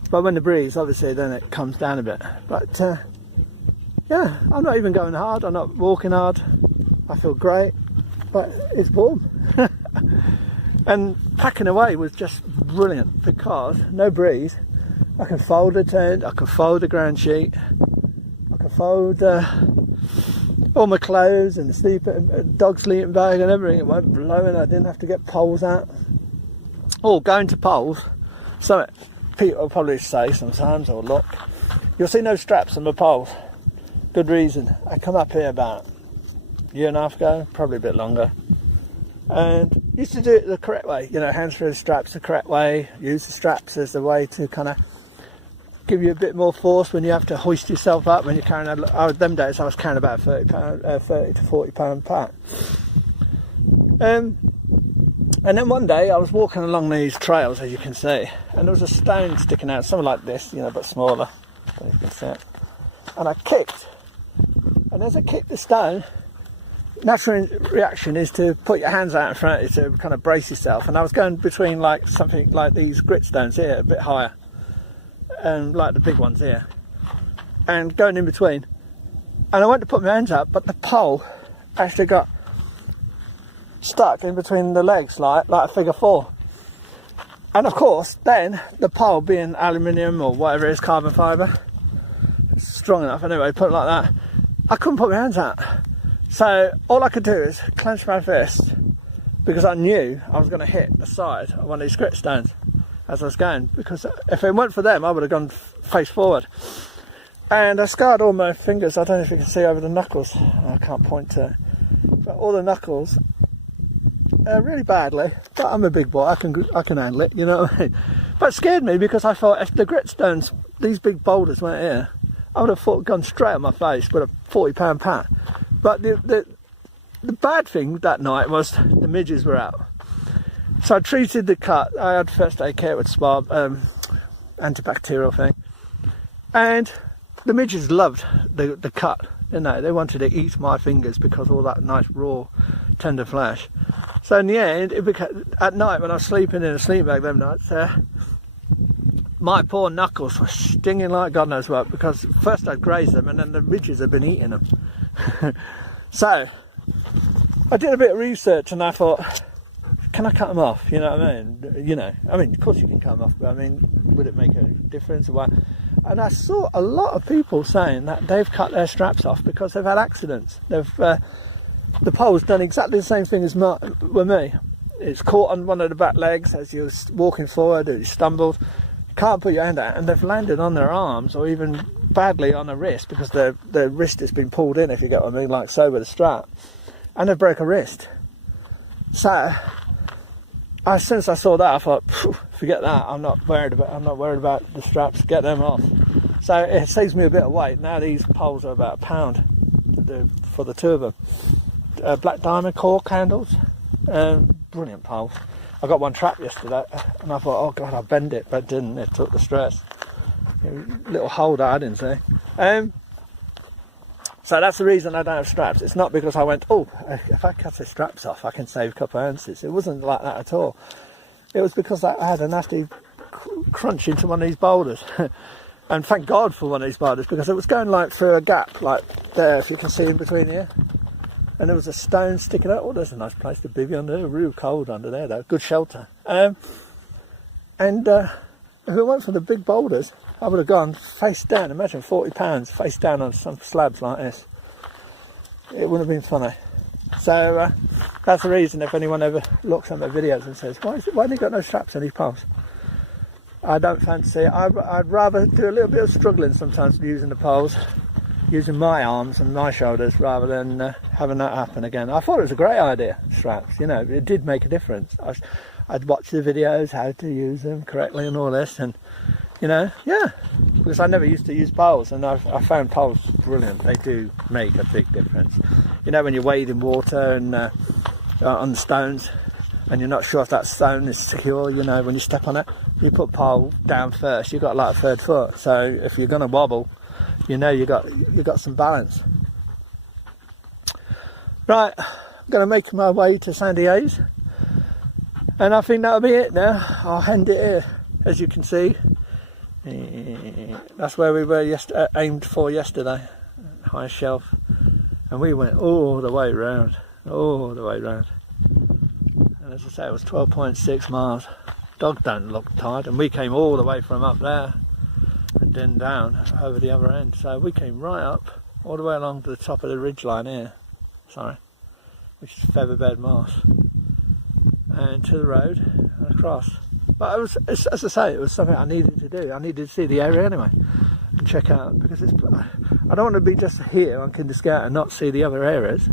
But when the breeze, obviously, then it comes down a bit. But yeah, I'm not even going hard, I'm not walking hard. I feel great, but it's warm. And packing away was just brilliant because no breeze. I can fold a tent, I can fold a ground sheet, I can fold all my clothes and the dog sleeping bag and everything. It won't blow in. I didn't have to get poles out. Oh, going to poles, so people will probably say sometimes, or look, you'll see no straps on my poles. Good reason. I come up here about a year and a half ago, probably a bit longer, and used to do it the correct way, you know, hands through the straps the correct way, use the straps as the way to kind of give you a bit more force when you have to hoist yourself up when you're carrying them days I was carrying about 30 to 40 pound pack. And then one day I was walking along these trails, as you can see, and there was a stone sticking out, something like this, you know, but smaller, as you can see it. And I kicked, and as I kicked the stone, natural reaction is to put your hands out in front of you to kind of brace yourself, and I was going between like something like these grit stones here, a bit higher, and like the big ones here, and going in between, and I went to put my hands up, but the pole actually got stuck in between the legs like a figure 4, And of course, then the pole being aluminium or whatever it is, carbon fibre, strong enough anyway, put it like that, I couldn't put my hands out. So all I could do is clench my fist, because I knew I was going to hit the side of one of these grit stones as I was going, because if it weren't for them I would have gone face forward. And I scarred all my fingers. I don't know if you can see over the knuckles, I can't point to it, but all the knuckles really badly. But I'm a big boy, I can handle it, you know what I mean. But it scared me, because I thought if the grit stones, these big boulders weren't here, I would have gone straight on my face with a 40-pound pat. But the bad thing that night was the midges were out. So I treated the cut. I had first aid kit with antibacterial thing. And the midges loved the cut, didn't they? They wanted to eat my fingers because of all that nice raw, tender flesh. So in the end, at night when I was sleeping in a sleep bag them nights, my poor knuckles were stinging like God knows what, because first I'd grazed them and then the midges had been eating them. So I did a bit of research and I thought, can I cut them off? You know what I mean? You know, of course you can cut them off, but I mean, would it make a difference or what? And I saw a lot of people saying that they've cut their straps off because they've had accidents. The pole's done exactly the same thing as with me. It's caught on one of the back legs as you're walking forward, or you stumbled. Can't put your hand out, and they've landed on their arms or even badly on a wrist, because their wrist has been pulled in, if you get what I mean, like so with a strap, and they broke a wrist. So as soon as I saw that, I thought, forget that, I'm not worried about the straps, get them off. So it saves me a bit of weight. Now these poles are about £1 for the two of them. Black diamond cork handles, brilliant poles. I got one trapped yesterday and I thought, oh God, I'll bend it, but didn't. It took the stress. Little hole that I didn't see. So that's the reason I don't have straps. It's not because I went, oh, if I cut the straps off I can save a couple of ounces. It wasn't like that at all. It was because I had a nasty crunch into one of these boulders. And thank God for one of these boulders, because it was going like through a gap like there, if you can see in between here. And there was a stone sticking out. Oh, there's a nice place to bivvy under. Real cold under there though. Good shelter. And if it weren't for the big boulders, I would have gone face down. Imagine 40 pounds face down on some slabs like this. It wouldn't have been funny. So that's the reason, if anyone ever looks at my videos and says, why have you got no straps on these poles? I don't fancy it. I'd rather do a little bit of struggling sometimes using the poles, using my arms and my shoulders, rather than having that happen again. I thought it was a great idea, straps, you know, it did make a difference. I'd watch the videos, how to use them correctly and all this, and you know, yeah, because I never used to use poles, and I found poles brilliant. They do make a big difference. You know, when you wade in water and on the stones, and you're not sure if that stone is secure, you know, when you step on it, you put pole down first, you've got like a third foot, so if you're going to wobble, you know you got some balance. Right, I'm going to make my way to Sandy Hayes, and I think that'll be it now. I'll end it here, as you can see. That's where we were aimed for yesterday, high shelf, and we went all the way round, and as I say, it was 12.6 miles. Dog don't look tired, and we came all the way from up there and then down over the other end, so we came right up all the way along to the top of the ridge line here, which is Featherbed Marsh, and to the road and across. But it was, as I say, it was something I needed to do. I needed to see the area anyway and check out, because I don't want to be just here on Kinder Scout and not see the other areas.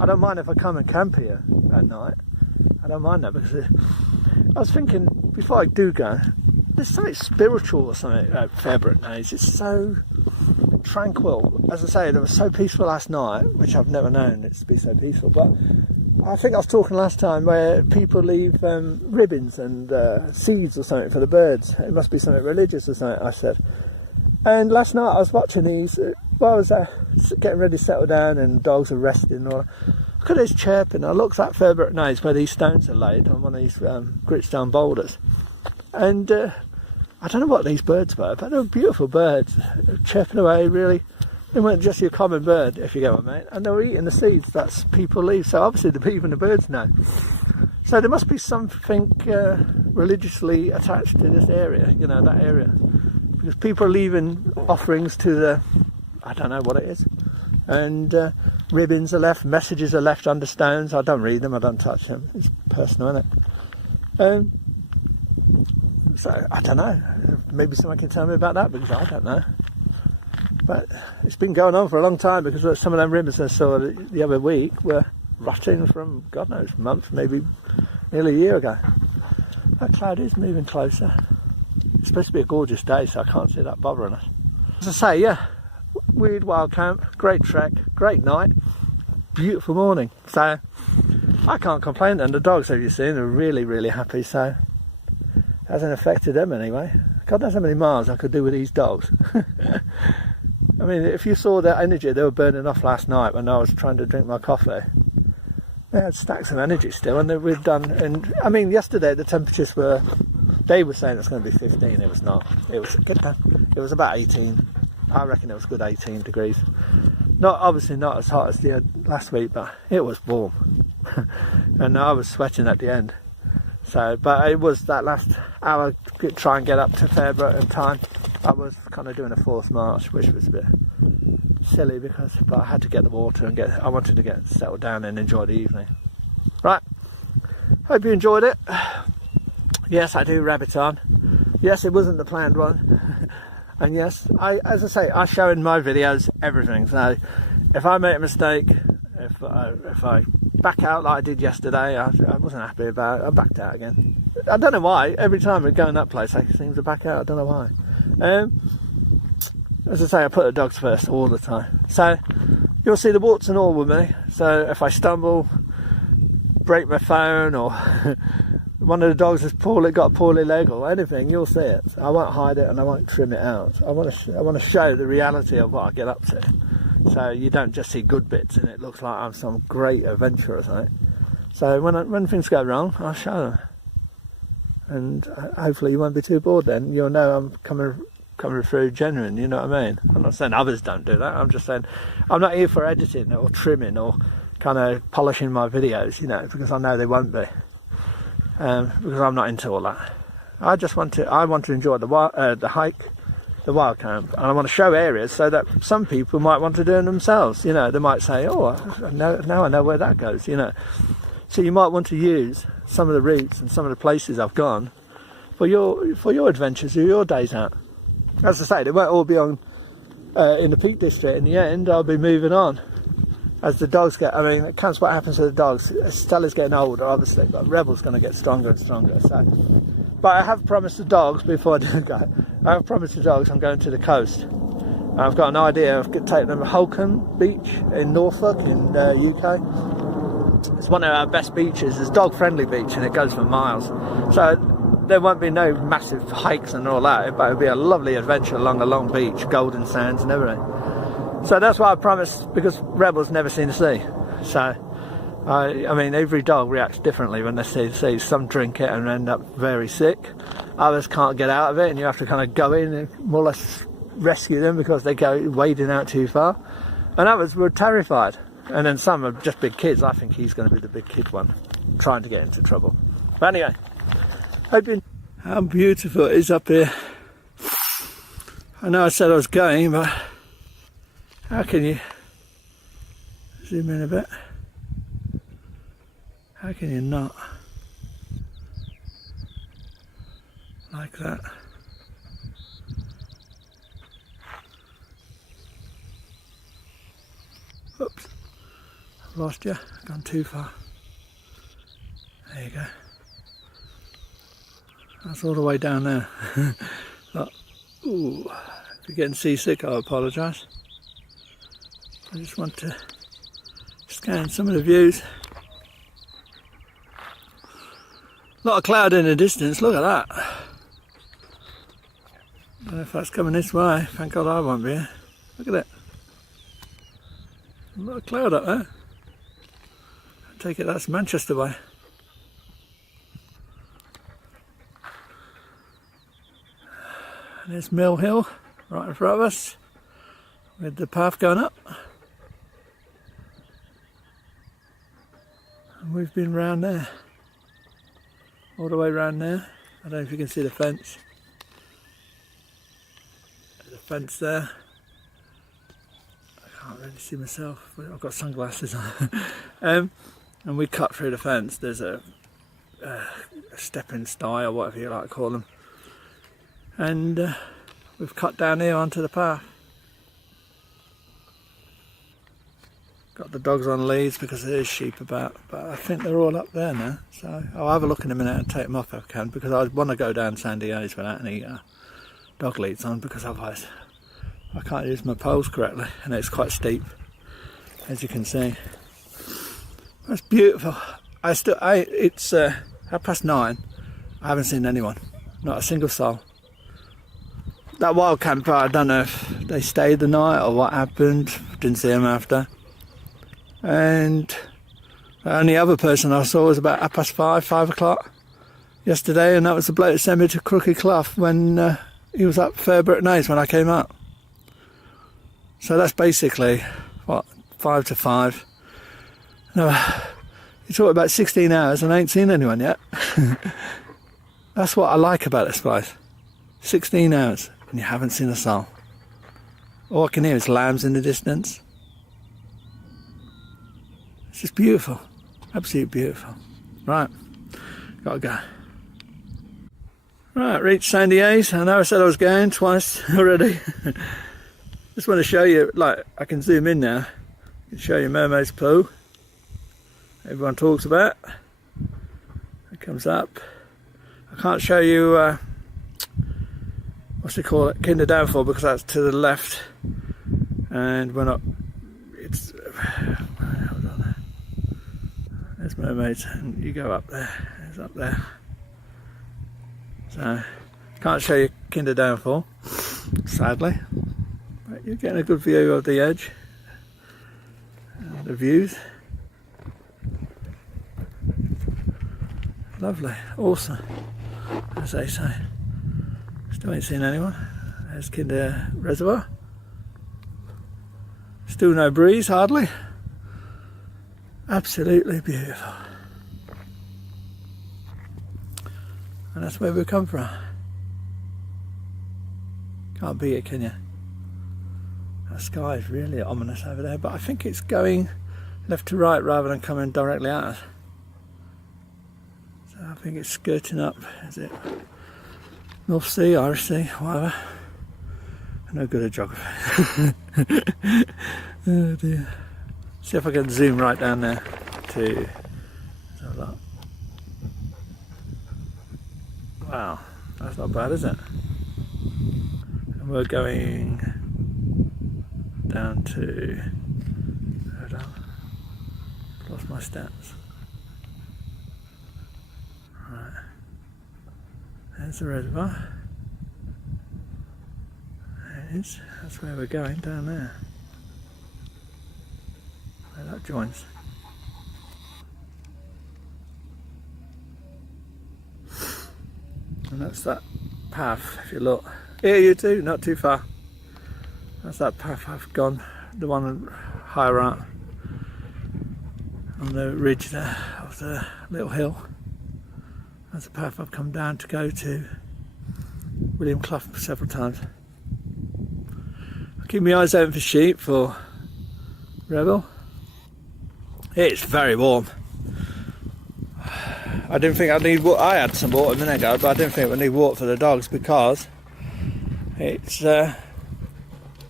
I don't mind if I come and camp here at night. I don't mind that, because I was thinking, before I do go, there's something spiritual or something at Fairbrook Naze. It's so tranquil. As I say, it was so peaceful last night, which I've never known it to be so peaceful. But I think I was talking last time where people leave ribbons and seeds or something for the birds. It must be something religious or something, I said. And last night I was watching these, while I was getting ready to settle down and dogs are resting, or I could hear this chirping. I looked at Fairbrook Naze where these stones are laid on one of these gritstone boulders, and I don't know what these birds were, but they were beautiful birds, chirping away. Really, they weren't just your common bird, if you get what I mean, and they were eating the seeds that people leave. So obviously the people and the birds know. So there must be something religiously attached to this area, you know, that area. Because people are leaving offerings to the, I don't know what it is, and ribbons are left, messages are left under stones. I don't read them, I don't touch them. It's personal, isn't it? So, I don't know. Maybe someone can tell me about that, because I don't know. But it's been going on for a long time, because some of them ribbons I saw the other week were rotting from, God knows, months, maybe nearly a year ago. That cloud is moving closer. It's supposed to be a gorgeous day, so I can't see that bothering us. As I say, yeah, weird wild camp, great trek, great night, beautiful morning. So I can't complain. And the dogs, as you've seen, are really, really happy. So it hasn't affected them anyway. God knows how many miles I could do with these dogs. I mean, if you saw the energy they were burning off last night when I was trying to drink my coffee, they had stacks of energy still, and we've done. And I mean, yesterday the temperatures were. They were saying it's going to be 15. It was not. It was good. It was about 18. I reckon it was good 18 degrees. Not obviously not as hot as the last week, but it was warm, and I was sweating at the end. So, but it was that last hour to try and get up to Fairbrook in time. I was kind of doing a forced march, which was a bit silly but I had to get the water and I wanted to get settled down and enjoy the evening. Right. Hope you enjoyed it. Yes, I do rabbit on. Yes, it wasn't the planned one. And yes, as I say, I show in my videos everything. So if I make a mistake, if I back out like I did yesterday, I wasn't happy about it, I backed out again. I don't know why. Every time we go in that place, I seem to back out. I don't know why. As I say, I put the dogs first all the time. So you'll see the warts and all with me. So if I stumble, break my phone, or one of the dogs has got a poorly leg or anything, you'll see it. I won't hide it and I won't trim it out. I want to show the reality of what I get up to. So you don't just see good bits and it looks like I'm some great adventurer or something. So when things go wrong, I'll show them. And hopefully you won't be too bored then. You'll know I'm coming through genuine, you know what I mean? I'm not saying others don't do that. I'm just saying I'm not here for editing or trimming or kind of polishing my videos, you know, because I know they won't be. Because I'm not into all that. I want to enjoy the hike, the wild camp, and I want to show areas so that some people might want to do it themselves. You know, they might say, "Oh, now I know where that goes." You know, so you might want to use some of the routes and some of the places I've gone for your adventures or your days out. As I say, they won't all be on in the Peak District. In the end, I'll be moving on. As the dogs get, I mean, it counts what happens to the dogs. Stella's getting older, obviously, but Rebel's going to get stronger and stronger. So, but I have promised the dogs before I do go. I have promised the dogs I'm going to the coast. I've got an idea of taking them to Holcombe Beach in Norfolk in the UK. It's one of our best beaches. It's a dog-friendly beach, and it goes for miles. So there won't be no massive hikes and all that, but it'll be a lovely adventure along a long beach, golden sands and everything. So that's what I promised, because Rebel's never seen the sea. So, I mean, every dog reacts differently when they see the sea. Some drink it and end up very sick. Others can't get out of it, and you have to kind of go in and more or less rescue them because they go wading out too far. And others were terrified. And then some are just big kids. I think he's going to be the big kid one, trying to get into trouble. But anyway, how beautiful it is up here. I know I said I was going, but how can you zoom in a bit? How can you not? Like that. Oops, I've lost you, gone too far. There you go. That's all the way down there. But, ooh, if you're getting seasick, I apologise. I just want to scan some of the views. A lot of cloud in the distance, look at that. I don't know if that's coming this way, thank God I won't be here. Look at it. A lot of cloud up there. I take it that's Manchester way. And there's Mill Hill right in front of us with the path going up. And we've been round there, all the way round there, I don't know if you can see the fence. There's a fence there. I can't really see myself, but I've got sunglasses on. And we cut through the fence. There's a stepping stile or whatever you like to call them. And we've cut down here onto the path. Got the dogs on leads because there is sheep about, but I think they're all up there now. So I'll have a look in a minute and take them off if I can, because I want to go down Sandy Haze without any dog leads on, because otherwise I can't use my poles correctly, and it's quite steep, as you can see. That's beautiful. It's 9:30. I haven't seen anyone, not a single soul. That wild camper, I don't know if they stayed the night or what happened. Didn't see them after. And the only other person I saw was about 5 o'clock yesterday, and that was the bloke that sent me to Crooked Clough when he was up Fairbrook Naze when I came up. So that's basically, what, 5 to 5. No, you talk about 16 hours and I ain't seen anyone yet. That's what I like about this place. 16 hours and you haven't seen a soul. All I can hear is lambs in the distance. It's just beautiful, absolutely beautiful. Right, gotta go. Right, reached Sandy Haze. I know I said I was going twice already. Just want to show you, like, I can zoom in now. I can show you Mermaid's Pool. Everyone talks about. It comes up. I can't show you, what's they call it, Kinder Downfall, because that's to the left. And we're not, it's, hold on. There's Mermaids, and you go up there, it's up there. So, can't show you Kinder Downfall, sadly. But you're getting a good view of the edge, and the views. Lovely, awesome, as they say. Still ain't seen anyone. There's Kinder Reservoir. Still no breeze, hardly. Absolutely beautiful. And that's where we come from. Can't beat it, can you? The sky is really ominous over there, but I think it's going left to right rather than coming directly at us. So I think it's skirting up, is it North Sea, Irish Sea, whatever. I'm no good at geography. Oh dear. See if I can zoom right down there to that. Wow, that's not bad, is it? And we're going down to, hold on, lost my stats. Right, there's the reservoir. There it is, that's where we're going, down there. Where that joins. And that's that path, if you look. Here you two, not too far. That's that path I've gone, the one higher up on the ridge there of the little hill. That's the path I've come down to go to William Clough several times. I keep my eyes open for sheep, for Rebel. It's very warm. I didn't think I'd need water. I had some water a minute ago, but I didn't think we'd need water for the dogs because it's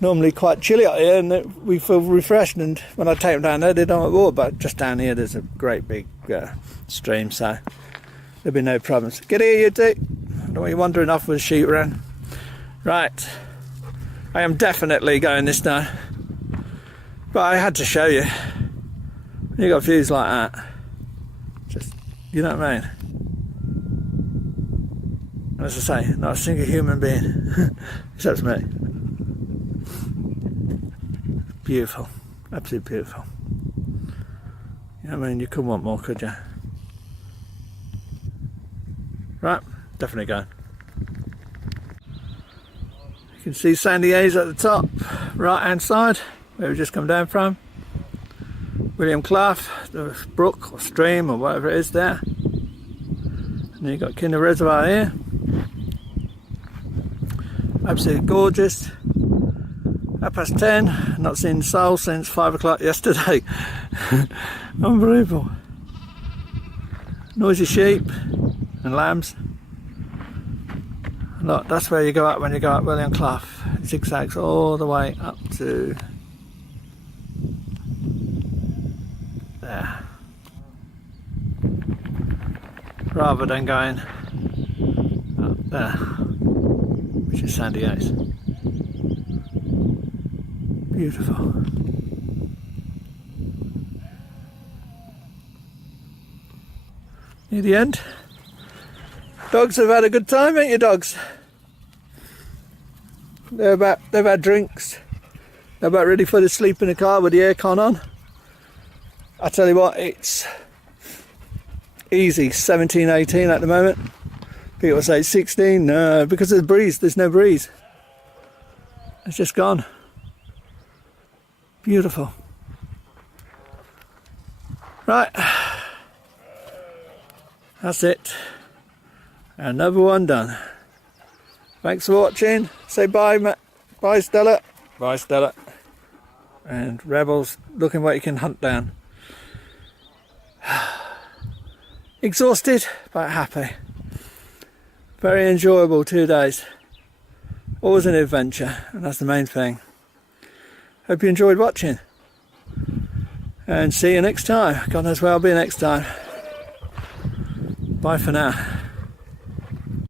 normally quite chilly out here and we feel refreshed, and when I take them down there they don't want water, but just down here there's a great big stream, so there'll be no problems. Get here you two. I don't want you wandering off with a sheep around. Right, I am definitely going this time, but I had to show you. When you got views like that, just, you know what I mean? As I say, not a single human being except me. Beautiful, absolutely beautiful. You know what I mean? You couldn't want more, could you? Right, definitely going. You can see Sandy Haze at the top, right hand side, where we just come down from. William Clough, the brook or stream or whatever it is there. And then you've got Kinder Reservoir here. Absolutely gorgeous. 10:30, not seen soul since 5 o'clock yesterday. Unbelievable. Noisy sheep and lambs. Look, that's where you go up when you go up William Clough. It zigzags all the way up to there. Rather than going up there, which is Sandy Gates. Beautiful. Near the end. Dogs have had a good time, ain't you, dogs? They've had drinks. They're about ready for the sleep in the car with the aircon on. I tell you what, it's easy 17, 18 at the moment. People say 16, no, because of the breeze. There's no breeze. It's just gone. Beautiful. Right. That's it. Another one done. Thanks for watching. Say bye, Matt. Bye, Stella. Bye, Stella. And Rebels, looking what you can hunt down. Exhausted, but happy. Very enjoyable 2 days. Always an adventure, and that's the main thing. Hope you enjoyed watching. And see you next time. God knows where I'll be next time. Bye for now.